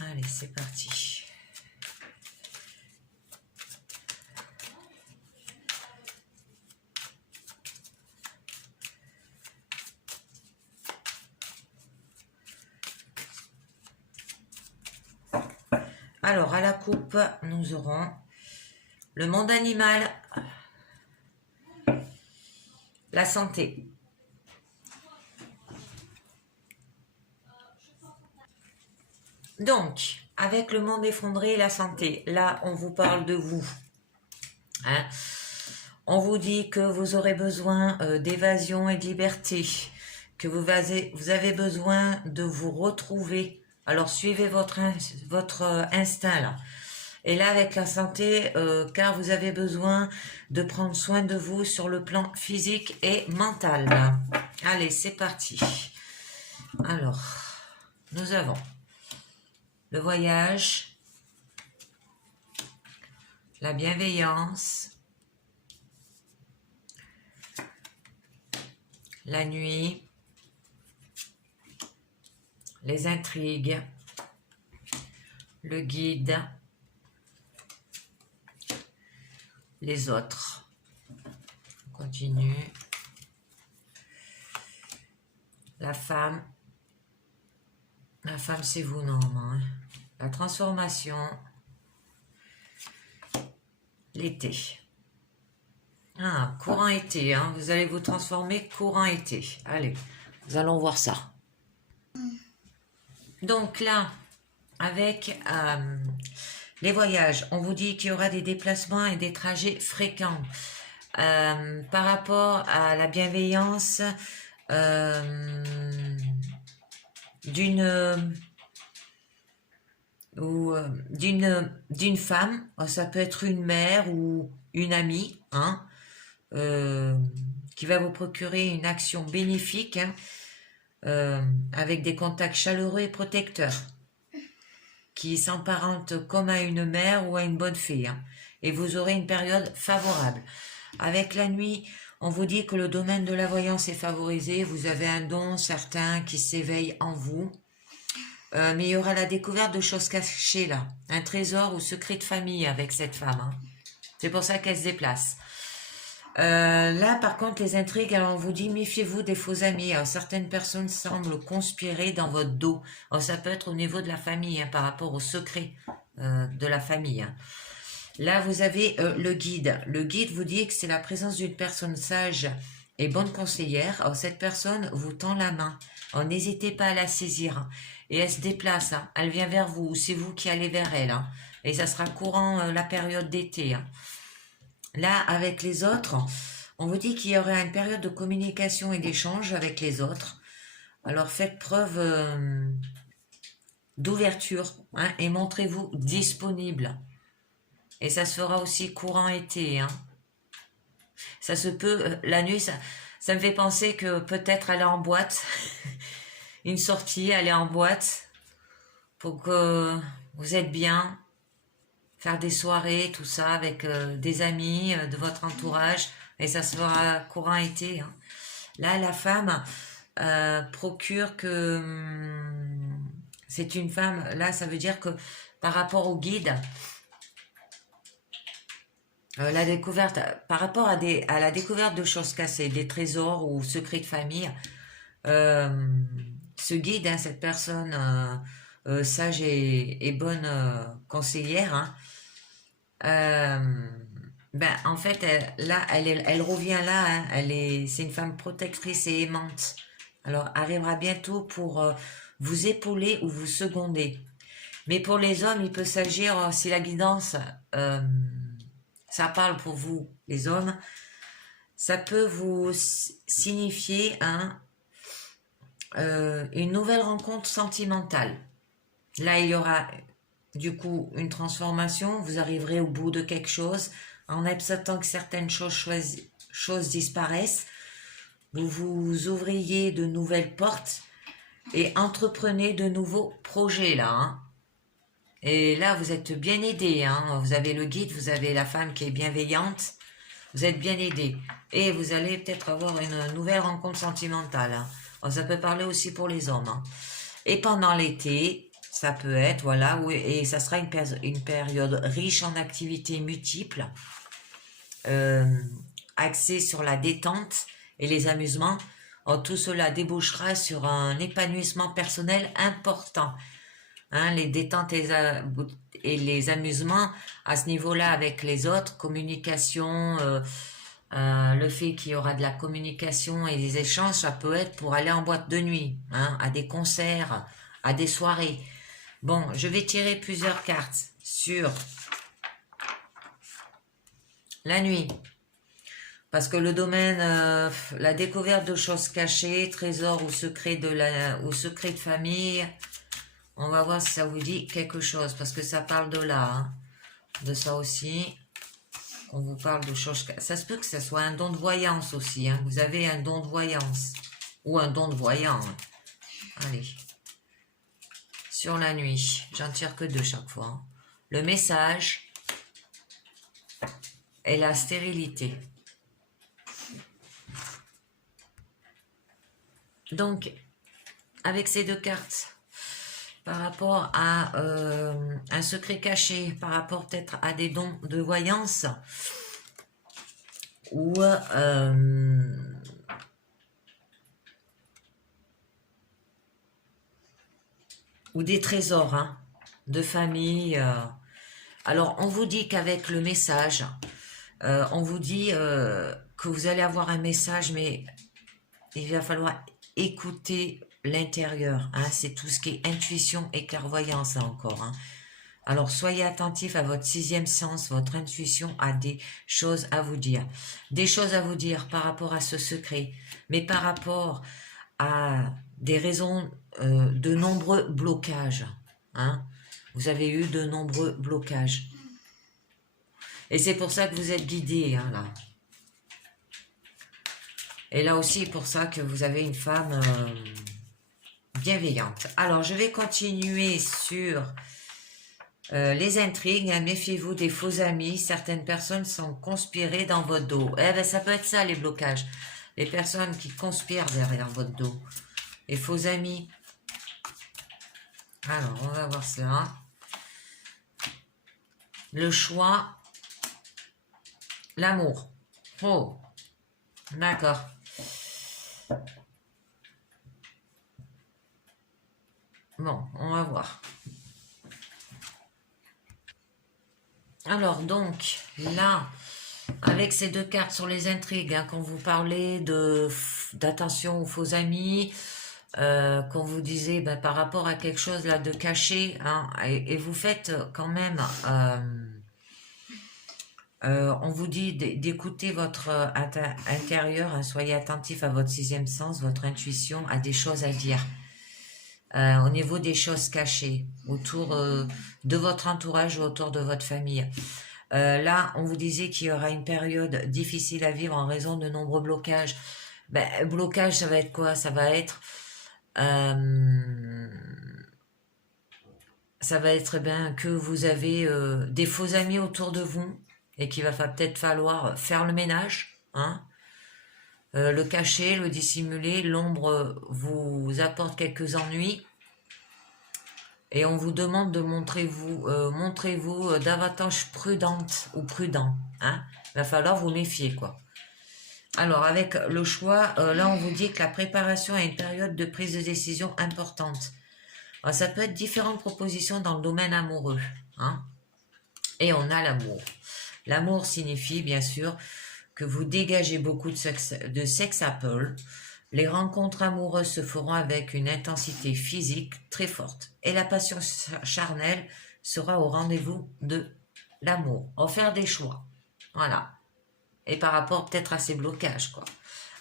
Allez, c'est parti. Alors, à la coupe, nous aurons le monde animal, la santé. Donc, avec le monde effondré et la santé, là, on vous parle de vous, hein. On vous dit que vous aurez besoin d'évasion et de liberté, que vous avez besoin de vous retrouver. Alors, suivez votre instinct, là. Et là, avec la santé, car vous avez besoin de prendre soin de vous sur le plan physique et mental. Allez, c'est parti. Alors, nous avons le voyage, la bienveillance, la nuit, les intrigues, le guide, les autres. On continue. La femme. La femme, c'est vous, normalement, hein. La transformation. L'été. Ah, courant été, hein. Vous allez vous transformer courant été. Allez, nous allons voir ça. Donc là, avec les voyages, on vous dit qu'il y aura des déplacements et des trajets fréquents. Par rapport à la bienveillance d'une femme, ça peut être une mère ou une amie, hein, qui va vous procurer une action bénéfique, hein, avec des contacts chaleureux et protecteurs, qui s'emparentent comme à une mère ou à une bonne fée, hein, et vous aurez une période favorable. Avec la nuit, on vous dit que le domaine de la voyance est favorisé, vous avez un don certain qui s'éveille en vous, mais il y aura la découverte de choses cachées là, un trésor ou secret de famille avec cette femme, hein. C'est pour ça qu'elle se déplace. Là, par contre, les intrigues, alors on vous dit, méfiez-vous des faux amis. Alors, certaines personnes semblent conspirer dans votre dos. Alors, ça peut être au niveau de la famille, hein, par rapport au secret de la famille, hein. Là, vous avez le guide. Le guide vous dit que c'est la présence d'une personne sage et bonne conseillère. Alors, cette personne vous tend la main. Alors, n'hésitez pas à la saisir, hein. Et elle se déplace, hein. Elle vient vers vous, ou c'est vous qui allez vers elle, hein. Et ça sera courant la période d'été, hein. Là, avec les autres, On vous dit qu'il y aura une période de communication et d'échange avec les autres. Alors faites preuve d'ouverture, hein, et montrez-vous disponible. Et ça se fera aussi courant été, hein. Ça se peut, la nuit, ça me fait penser que peut-être aller en boîte, une sortie, aller en boîte, pour que vous êtes bien, faire des soirées, tout ça, avec des amis, de votre entourage, et ça se fera courant été, hein. Là, la femme procure que c'est une femme, là, ça veut dire que par rapport au guide, la découverte, par rapport à la découverte de choses cassées, des trésors ou secrets de famille, ce guide, hein, cette personne sage et bonne conseillère, hein, ben, en fait, elle revient là, hein, c'est une femme protectrice et aimante. Alors, arrivera bientôt pour vous épauler ou vous seconder. Mais pour les hommes, il peut s'agir, si la guidance, ça parle pour vous, les hommes, ça peut vous signifier une nouvelle rencontre sentimentale. Là, il y aura du coup une transformation, vous arriverez au bout de quelque chose, en acceptant que certaines choses disparaissent, vous vous ouvriez de nouvelles portes et entreprenez de nouveaux projets là, hein. Et là, vous êtes bien aidé, hein. Vous avez le guide, vous avez la femme qui est bienveillante, vous êtes bien aidé. Et vous allez peut-être avoir une nouvelle rencontre sentimentale, hein. Alors, ça peut parler aussi pour les hommes, hein. Et pendant l'été, ça peut être, voilà, oui, et ça sera une période riche en activités multiples, axée sur la détente et les amusements. Alors, tout cela débouchera sur un épanouissement personnel important. Hein, les détentes et les amusements à ce niveau-là avec les autres, communication, le fait qu'il y aura de la communication et des échanges, ça peut être pour aller en boîte de nuit, hein, à des concerts, à des soirées. Bon, je vais tirer plusieurs cartes sur la nuit. Parce que le domaine, la découverte de choses cachées, trésors ou secrets de famille, on va voir si ça vous dit quelque chose, parce que ça parle de là, hein, de ça aussi. On vous parle de choses... Ça se peut que ça soit un don de voyance aussi, hein. Vous avez un don de voyance, ou un don de voyant, hein. Allez. Sur la nuit, j'en tire que 2 chaque fois, hein. Le message et la stérilité. Donc, avec ces 2 cartes, par rapport à un secret caché, par rapport peut-être à des dons de voyance, ou des trésors, hein, de famille. Alors, on vous dit qu'avec le message, on vous dit que vous allez avoir un message, mais il va falloir écouter l'intérieur, hein, c'est tout ce qui est intuition et clairvoyance, là encore, hein. Alors, soyez attentif à votre 6e sens, votre intuition a des choses à vous dire. Des choses à vous dire par rapport à ce secret, mais par rapport à des raisons de nombreux blocages, hein. Vous avez eu de nombreux blocages. Et c'est pour ça que vous êtes guidé, hein, là. Et là aussi, pour ça que vous avez une femme bienveillante. Alors, je vais continuer sur les intrigues. Méfiez-vous des faux amis. Certaines personnes sont conspirées dans votre dos. Eh ben, ça peut être ça, les blocages. Les personnes qui conspirent derrière votre dos. Les faux amis. Alors, on va voir cela. Le choix. L'amour. Oh, d'accord. Bon, on va voir. Alors, donc, là, avec ces 2 cartes sur les intrigues, hein, quand vous parlez d'attention aux faux amis, quand vous disiez ben, par rapport à quelque chose là de caché, hein, et vous faites quand même On vous dit d'écouter votre intérieur, hein, soyez attentif à votre sixième sens, votre intuition a des choses à dire. Au niveau des choses cachées, autour de votre entourage ou autour de votre famille. Là, on vous disait qu'il y aura une période difficile à vivre en raison de nombreux blocages. Ben, blocage, ça va être quoi? Ça va être bien que vous avez des faux amis autour de vous et qu'il va peut-être falloir faire le ménage, hein, le cacher, le dissimuler. L'ombre vous apporte quelques ennuis et on vous demande de montrez-vous davantage prudente ou prudent, hein. Il va falloir vous méfier, quoi. Alors, avec le choix, là, on vous dit que la préparation à une période de prise de décision importante. Alors, ça peut être différentes propositions dans le domaine amoureux, hein. Et on a l'amour. L'amour signifie, bien sûr, que vous dégagez beaucoup de sex appeal. Les rencontres amoureuses se feront avec une intensité physique très forte. Et la passion charnelle sera au rendez-vous de l'amour. On va faire des choix. Voilà. Et par rapport peut-être à ces blocages, quoi.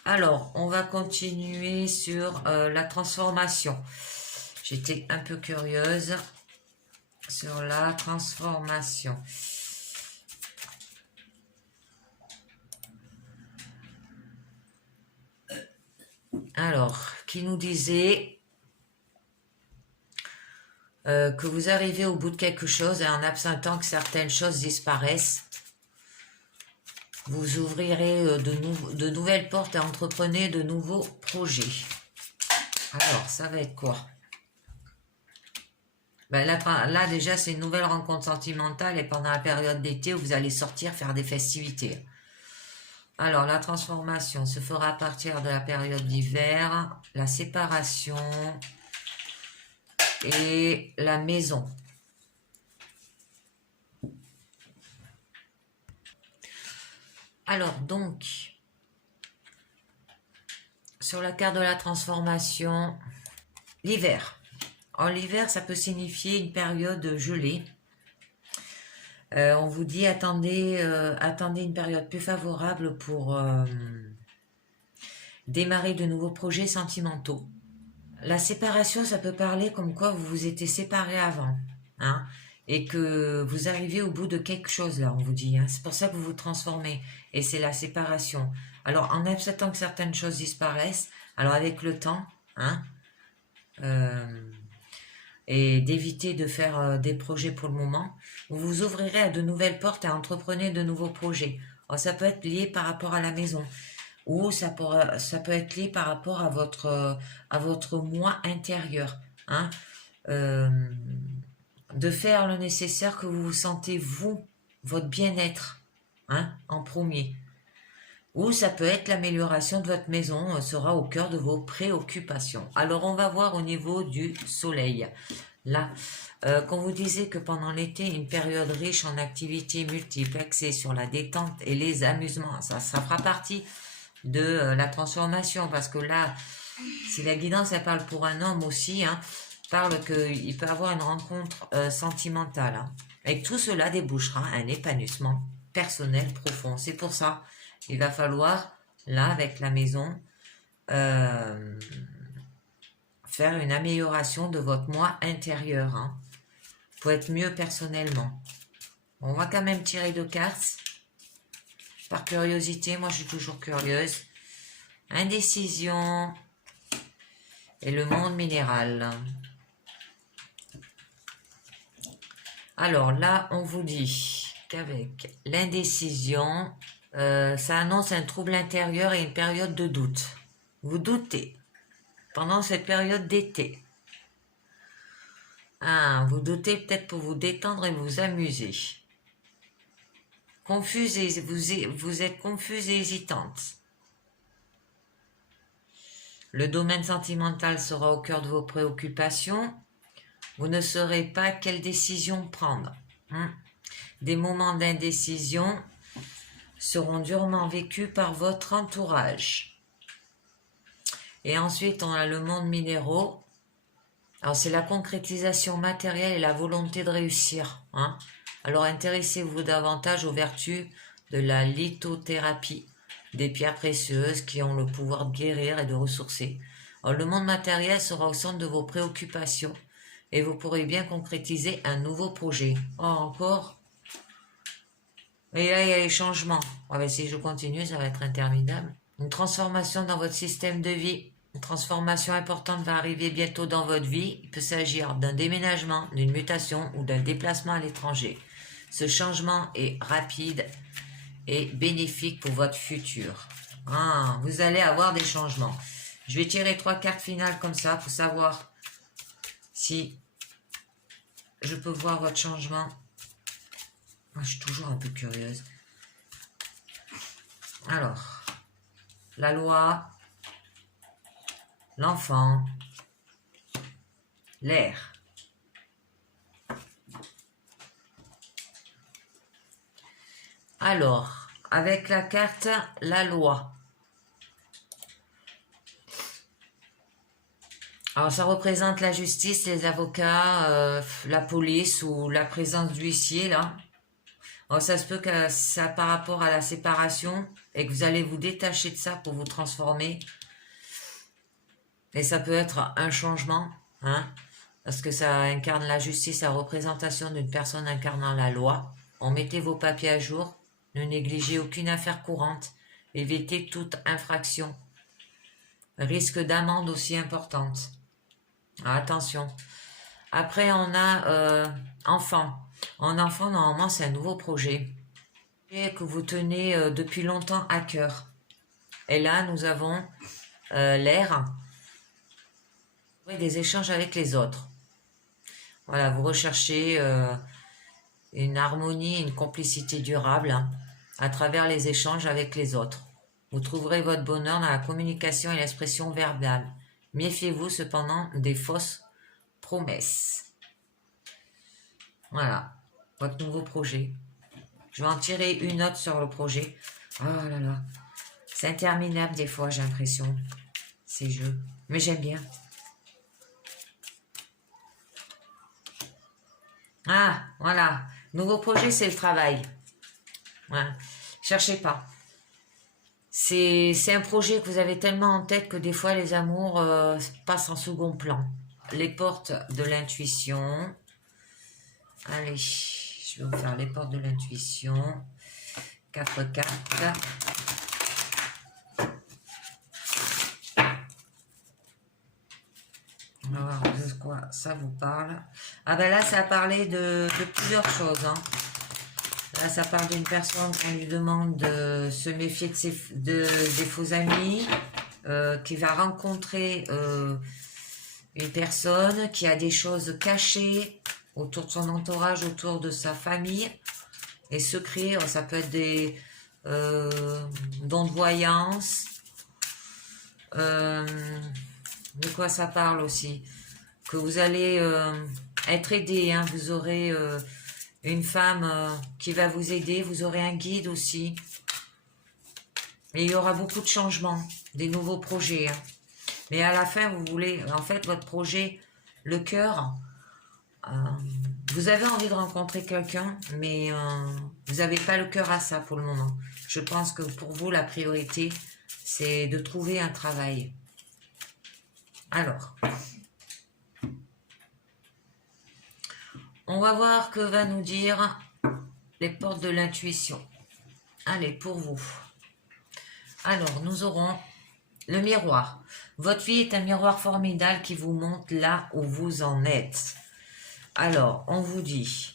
Alors, on va continuer sur la transformation. J'étais un peu curieuse sur la transformation. Alors, qui nous disait que vous arrivez au bout de quelque chose et en absentant que certaines choses disparaissent, vous ouvrirez de nouvelles portes et entreprenez de nouveaux projets. Alors, ça va être quoi? Ben là, déjà, c'est une nouvelle rencontre sentimentale et pendant la période d'été où vous allez sortir faire des festivités. Alors, la transformation se fera à partir de la période d'hiver, la séparation et la maison. Alors, donc, sur la carte de la transformation, l'hiver. En l'hiver, ça peut signifier une période gelée. On vous dit attendez une période plus favorable pour démarrer de nouveaux projets sentimentaux. La séparation, ça peut parler comme quoi vous vous étiez séparés avant, hein, et que vous arrivez au bout de quelque chose là, on vous dit. Hein, c'est pour ça que vous vous transformez, et c'est la séparation. Alors, en acceptant que certaines choses disparaissent, alors avec le temps, hein, et d'éviter de faire des projets pour le moment, vous vous ouvrirez à de nouvelles portes et entreprenez de nouveaux projets. Alors, ça peut être lié par rapport à la maison, ou ça peut être lié par rapport à votre moi intérieur, hein, de faire le nécessaire que vous vous sentez, vous, votre bien-être, hein, en premier. Ou ça peut être l'amélioration de votre maison, sera au cœur de vos préoccupations. Alors, on va voir au niveau du soleil. Là, quand vous disiez que pendant l'été, une période riche en activités multiples, axée sur la détente et les amusements, ça fera partie de la transformation. Parce que là, si la guidance, elle parle pour un homme aussi, hein, parle qu'il peut avoir une rencontre sentimentale. Hein. Et tout cela débouchera un épanouissement personnel profond. C'est pour ça il va falloir, là, avec la maison, faire une amélioration de votre moi intérieur, hein, pour être mieux personnellement. On va quand même tirer 2 cartes. Par curiosité, moi je suis toujours curieuse. Indécision et le monde minéral. Alors là, on vous dit qu'avec l'indécision, ça annonce un trouble intérieur et une période de doute. Vous doutez pendant cette période d'été. Ah, vous doutez peut-être pour vous détendre et vous amuser. Confuse et vous êtes confuse et hésitante. Le domaine sentimental sera au cœur de vos préoccupations. Vous ne saurez pas quelle décision prendre. Des moments d'indécision seront durement vécus par votre entourage. Et ensuite, on a le monde minéraux. Alors, c'est la concrétisation matérielle et la volonté de réussir. Hein. Alors, intéressez-vous davantage aux vertus de la lithothérapie, des pierres précieuses qui ont le pouvoir de guérir et de ressourcer. Alors, le monde matériel sera au centre de vos préoccupations et vous pourrez bien concrétiser un nouveau projet. Oh, encore. Et là, il y a les changements. Ah ben, si je continue, ça va être interminable. Une transformation dans votre système de vie. Une transformation importante va arriver bientôt dans votre vie. Il peut s'agir d'un déménagement, d'une mutation ou d'un déplacement à l'étranger. Ce changement est rapide et bénéfique pour votre futur. Ah, vous allez avoir des changements. Je vais tirer 3 cartes finales comme ça pour savoir si je peux voir votre changement. Moi, je suis toujours un peu curieuse. Alors, la loi, l'enfant, l'air. Alors, avec la carte, la loi. Alors, ça représente la justice, les avocats, la police ou la présence d'huissier, là. Alors, ça se peut que ça par rapport à la séparation et que vous allez vous détacher de ça pour vous transformer. Et ça peut être un changement, hein, parce que ça incarne la justice, la représentation d'une personne incarnant la loi. On mettez vos papiers à jour, ne négligez aucune affaire courante, évitez toute infraction. Risque d'amende aussi importante. Attention. Après, on a enfant. En enfant, normalement, c'est un nouveau projet que vous tenez depuis longtemps à cœur. Et là, nous avons l'air. Des échanges avec les autres. Voilà, vous recherchez une harmonie, une complicité durable hein, à travers les échanges avec les autres. Vous trouverez votre bonheur dans la communication et l'expression verbale. Méfiez-vous cependant des fausses promesses. Voilà, votre nouveau projet. Je vais en tirer une autre sur le projet. Oh là là, c'est interminable des fois, j'ai l'impression, ces jeux. Mais j'aime bien. Ah, voilà. Nouveau projet, c'est le travail. Ouais. Cherchez pas. C'est un projet que vous avez tellement en tête que des fois, les amours passent en second plan. Les portes de l'intuition. Allez, je vais vous faire les portes de l'intuition. 4 cartes. On va voir de quoi ça vous parle. Ah ben là, ça a parlé de plusieurs choses. Hein. Là, ça parle d'une personne qu'on lui demande de se méfier des faux amis, qui va rencontrer une personne qui a des choses cachées autour de son entourage, autour de sa famille, et secrets. Ça peut être des dons de voyance. De quoi ça parle aussi? Que vous allez être aidé, hein, vous aurez une femme qui va vous aider, vous aurez un guide aussi. Et il y aura beaucoup de changements, des nouveaux projets. Hein. Mais à la fin, vous voulez, en fait, votre projet, le cœur, vous avez envie de rencontrer quelqu'un, mais vous n'avez pas le cœur à ça pour le moment. Je pense que pour vous, la priorité, c'est de trouver un travail. Alors, on va voir que va nous dire les portes de l'intuition. Allez, pour vous. Alors, nous aurons le miroir. Votre vie est un miroir formidable qui vous montre là où vous en êtes. Alors, on vous dit,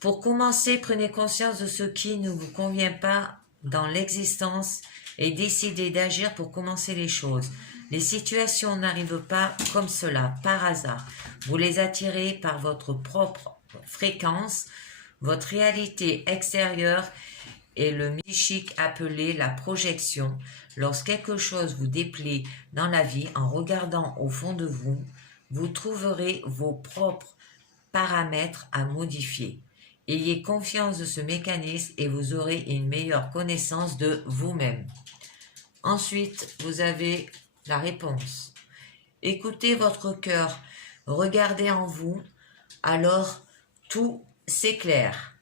pour commencer, prenez conscience de ce qui ne vous convient pas dans l'existence et décidez d'agir pour commencer les choses. Les situations n'arrivent pas comme cela, par hasard. Vous les attirez par votre propre fréquence, votre réalité extérieure et le psychique appelé la projection. Lorsque quelque chose vous déplaît dans la vie, en regardant au fond de vous, vous trouverez vos propres paramètres à modifier. Ayez confiance de ce mécanisme et vous aurez une meilleure connaissance de vous-même. Ensuite, vous avez la réponse. Écoutez votre cœur, regardez en vous, alors tout s'éclaire.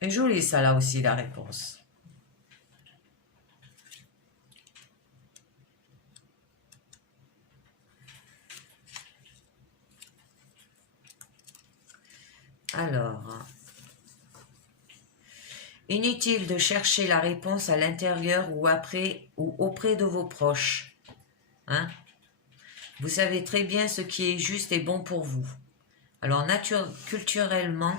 Et joli ça là aussi la réponse. Alors, inutile de chercher la réponse à l'intérieur ou après ou auprès de vos proches. Hein? Vous savez très bien ce qui est juste et bon pour vous. Alors, culturellement,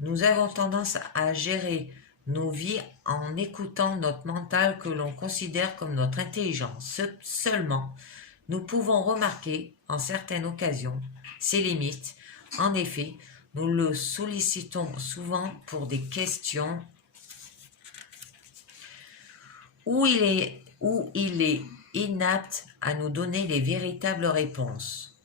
nous avons tendance à gérer nos vies en écoutant notre mental que l'on considère comme notre intelligence. Seulement, nous pouvons remarquer, en certaines occasions, ses limites. En effet, nous le sollicitons souvent pour des questions où il est inapte à nous donner les véritables réponses.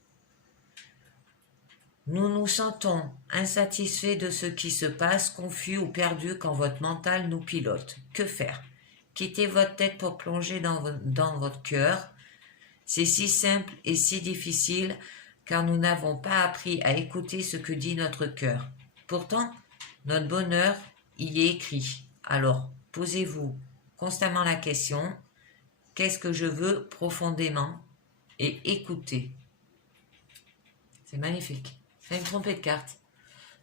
Nous nous sentons insatisfaits de ce qui se passe, confus ou perdus quand votre mental nous pilote. Que faire? Quittez votre tête pour plonger dans votre cœur. C'est si simple et si difficile car nous n'avons pas appris à écouter ce que dit notre cœur. Pourtant, notre bonheur y est écrit. Alors, posez-vous constamment la question, qu'est-ce que je veux profondément? Et écoutez. C'est magnifique. C'est une trompée de cartes.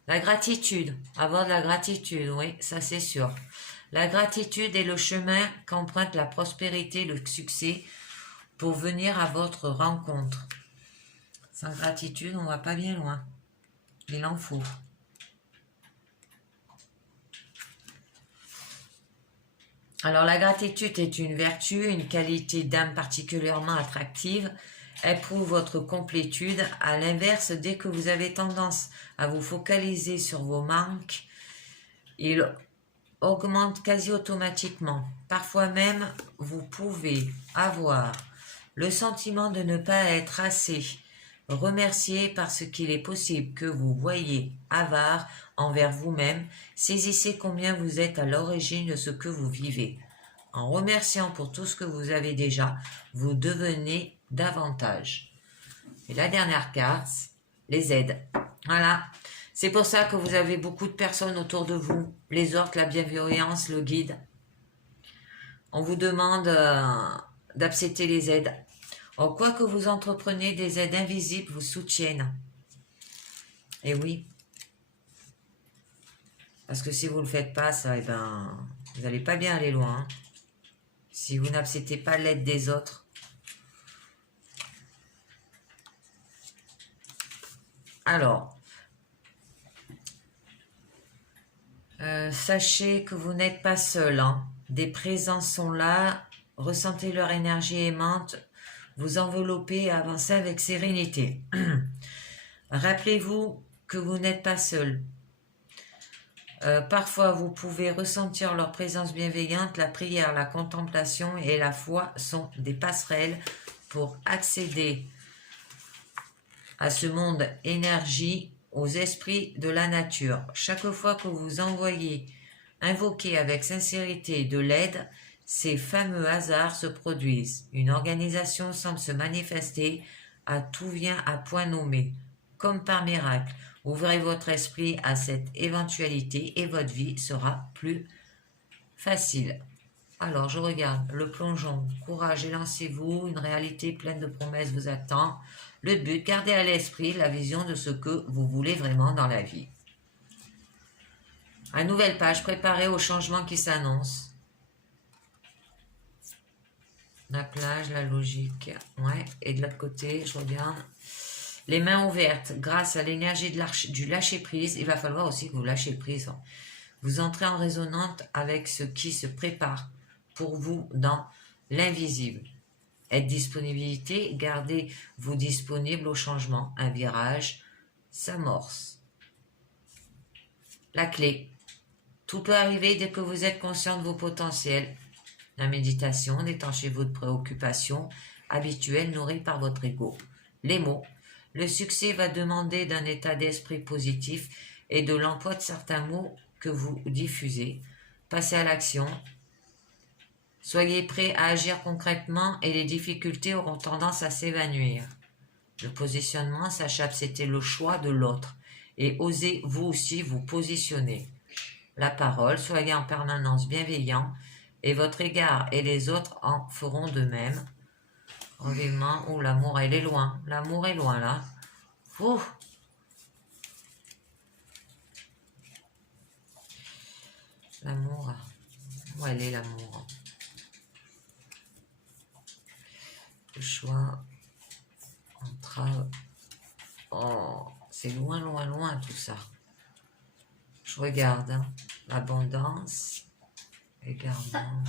La gratitude, avoir de la gratitude, oui, ça c'est sûr. La gratitude est le chemin qu'emprunte la prospérité, le succès pour venir à votre rencontre. Sans gratitude, on va pas bien loin. Il en faut. Alors la gratitude est une vertu, une qualité d'âme particulièrement attractive. Elle prouve votre complétude. À l'inverse, dès que vous avez tendance à vous focaliser sur vos manques, il augmente quasi automatiquement. Parfois même, vous pouvez avoir le sentiment de ne pas être assez remercié parce qu'il est possible que vous voyiez avare envers vous-même. Saisissez combien vous êtes à l'origine de ce que vous vivez. En remerciant pour tout ce que vous avez déjà, vous devenez davantage. Et la dernière carte, les aides. Voilà. C'est pour ça que vous avez beaucoup de personnes autour de vous. Les orques, la bienveillance, le guide. On vous demande d'accepter les aides. Alors, quoi que vous entrepreniez, des aides invisibles vous soutiennent. Et oui. Parce que si vous ne le faites pas, ça, eh ben, vous n'allez pas bien aller loin. Hein. Si vous n'acceptez pas l'aide des autres. Alors, sachez que vous n'êtes pas seul. Hein. Des présences sont là. Ressentez leur énergie aimante. Vous enveloppez et avancez avec sérénité. Rappelez-vous que vous n'êtes pas seul. Parfois, vous pouvez ressentir leur présence bienveillante. La prière, la contemplation et la foi sont des passerelles pour accéder à ce monde énergie, aux esprits de la nature. Chaque fois que vous invoquez avec sincérité de l'aide, ces fameux hasards se produisent. Une organisation semble se manifester, tout vient à point nommé, comme par miracle. Ouvrez votre esprit à cette éventualité et votre vie sera plus facile. Alors, je regarde le plongeon. Courage et lancez-vous. Une réalité pleine de promesses vous attend. Le but, gardez à l'esprit la vision de ce que vous voulez vraiment dans la vie. À nouvelle page, préparez au changement qui s'annonce. La plage, la logique. Ouais, et de l'autre côté, je regarde. Les mains ouvertes, grâce à l'énergie du lâcher-prise, il va falloir aussi que vous lâchez prise. Vous entrez en résonance avec ce qui se prépare pour vous dans l'invisible. Être disponibilité, gardez-vous disponible au changement. Un virage s'amorce. La clé. Tout peut arriver dès que vous êtes conscient de vos potentiels. La méditation, détanchez votre préoccupation habituelle nourrie par votre ego. Les mots. Le succès va demander d'un état d'esprit positif et de l'emploi de certains mots que vous diffusez. Passez à l'action. Soyez prêts à agir concrètement et les difficultés auront tendance à s'évanouir. Le positionnement s'achappe, c'était le choix de l'autre. Et osez vous aussi vous positionner. la parole, soyez en permanence bienveillant, et votre égard et les autres en feront de même. Revivement, oh, l'amour, elle est loin. L'amour est loin, là. Ouh. L'amour. Où elle est, l'amour? Le choix. Entrave. Oh, c'est loin, loin, loin, tout ça. Je regarde, hein. L'abondance. Égarement.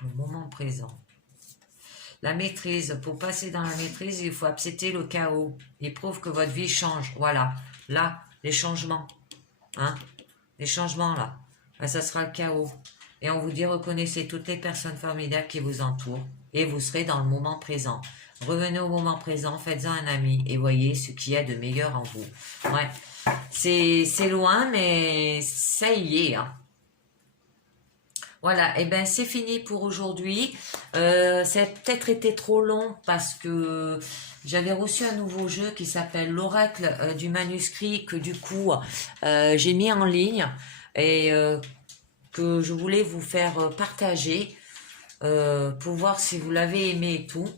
Le moment présent. La maîtrise. Pour passer dans la maîtrise, il faut accepter le chaos. Il prouve que votre vie change. Voilà. Là, les changements. Hein? Les changements, là. Ben, ça sera le chaos. Et on vous dit, reconnaissez toutes les personnes formidables qui vous entourent. Et vous serez dans le moment présent. Revenez au moment présent, faites-en un ami. Et voyez ce qu'il y a de meilleur en vous. Ouais. C'est loin, mais ça y est, hein. Voilà, et ben c'est fini pour aujourd'hui. Ça a peut-être été trop long parce que j'avais reçu un nouveau jeu qui s'appelle l'Oracle du manuscrit que du coup j'ai mis en ligne et que je voulais vous faire partager pour voir si vous l'avez aimé et tout.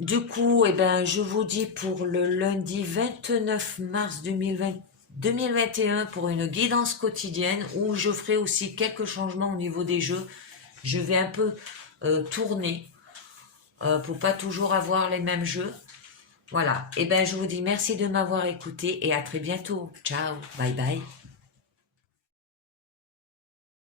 Du coup, eh ben, je vous dis pour le lundi 29 mars 2021 pour une guidance quotidienne où je ferai aussi quelques changements au niveau des jeux. Je vais un peu tourner pour pas toujours avoir les mêmes jeux. Voilà. Et ben, je vous dis merci de m'avoir écouté et à très bientôt. Ciao. Bye bye.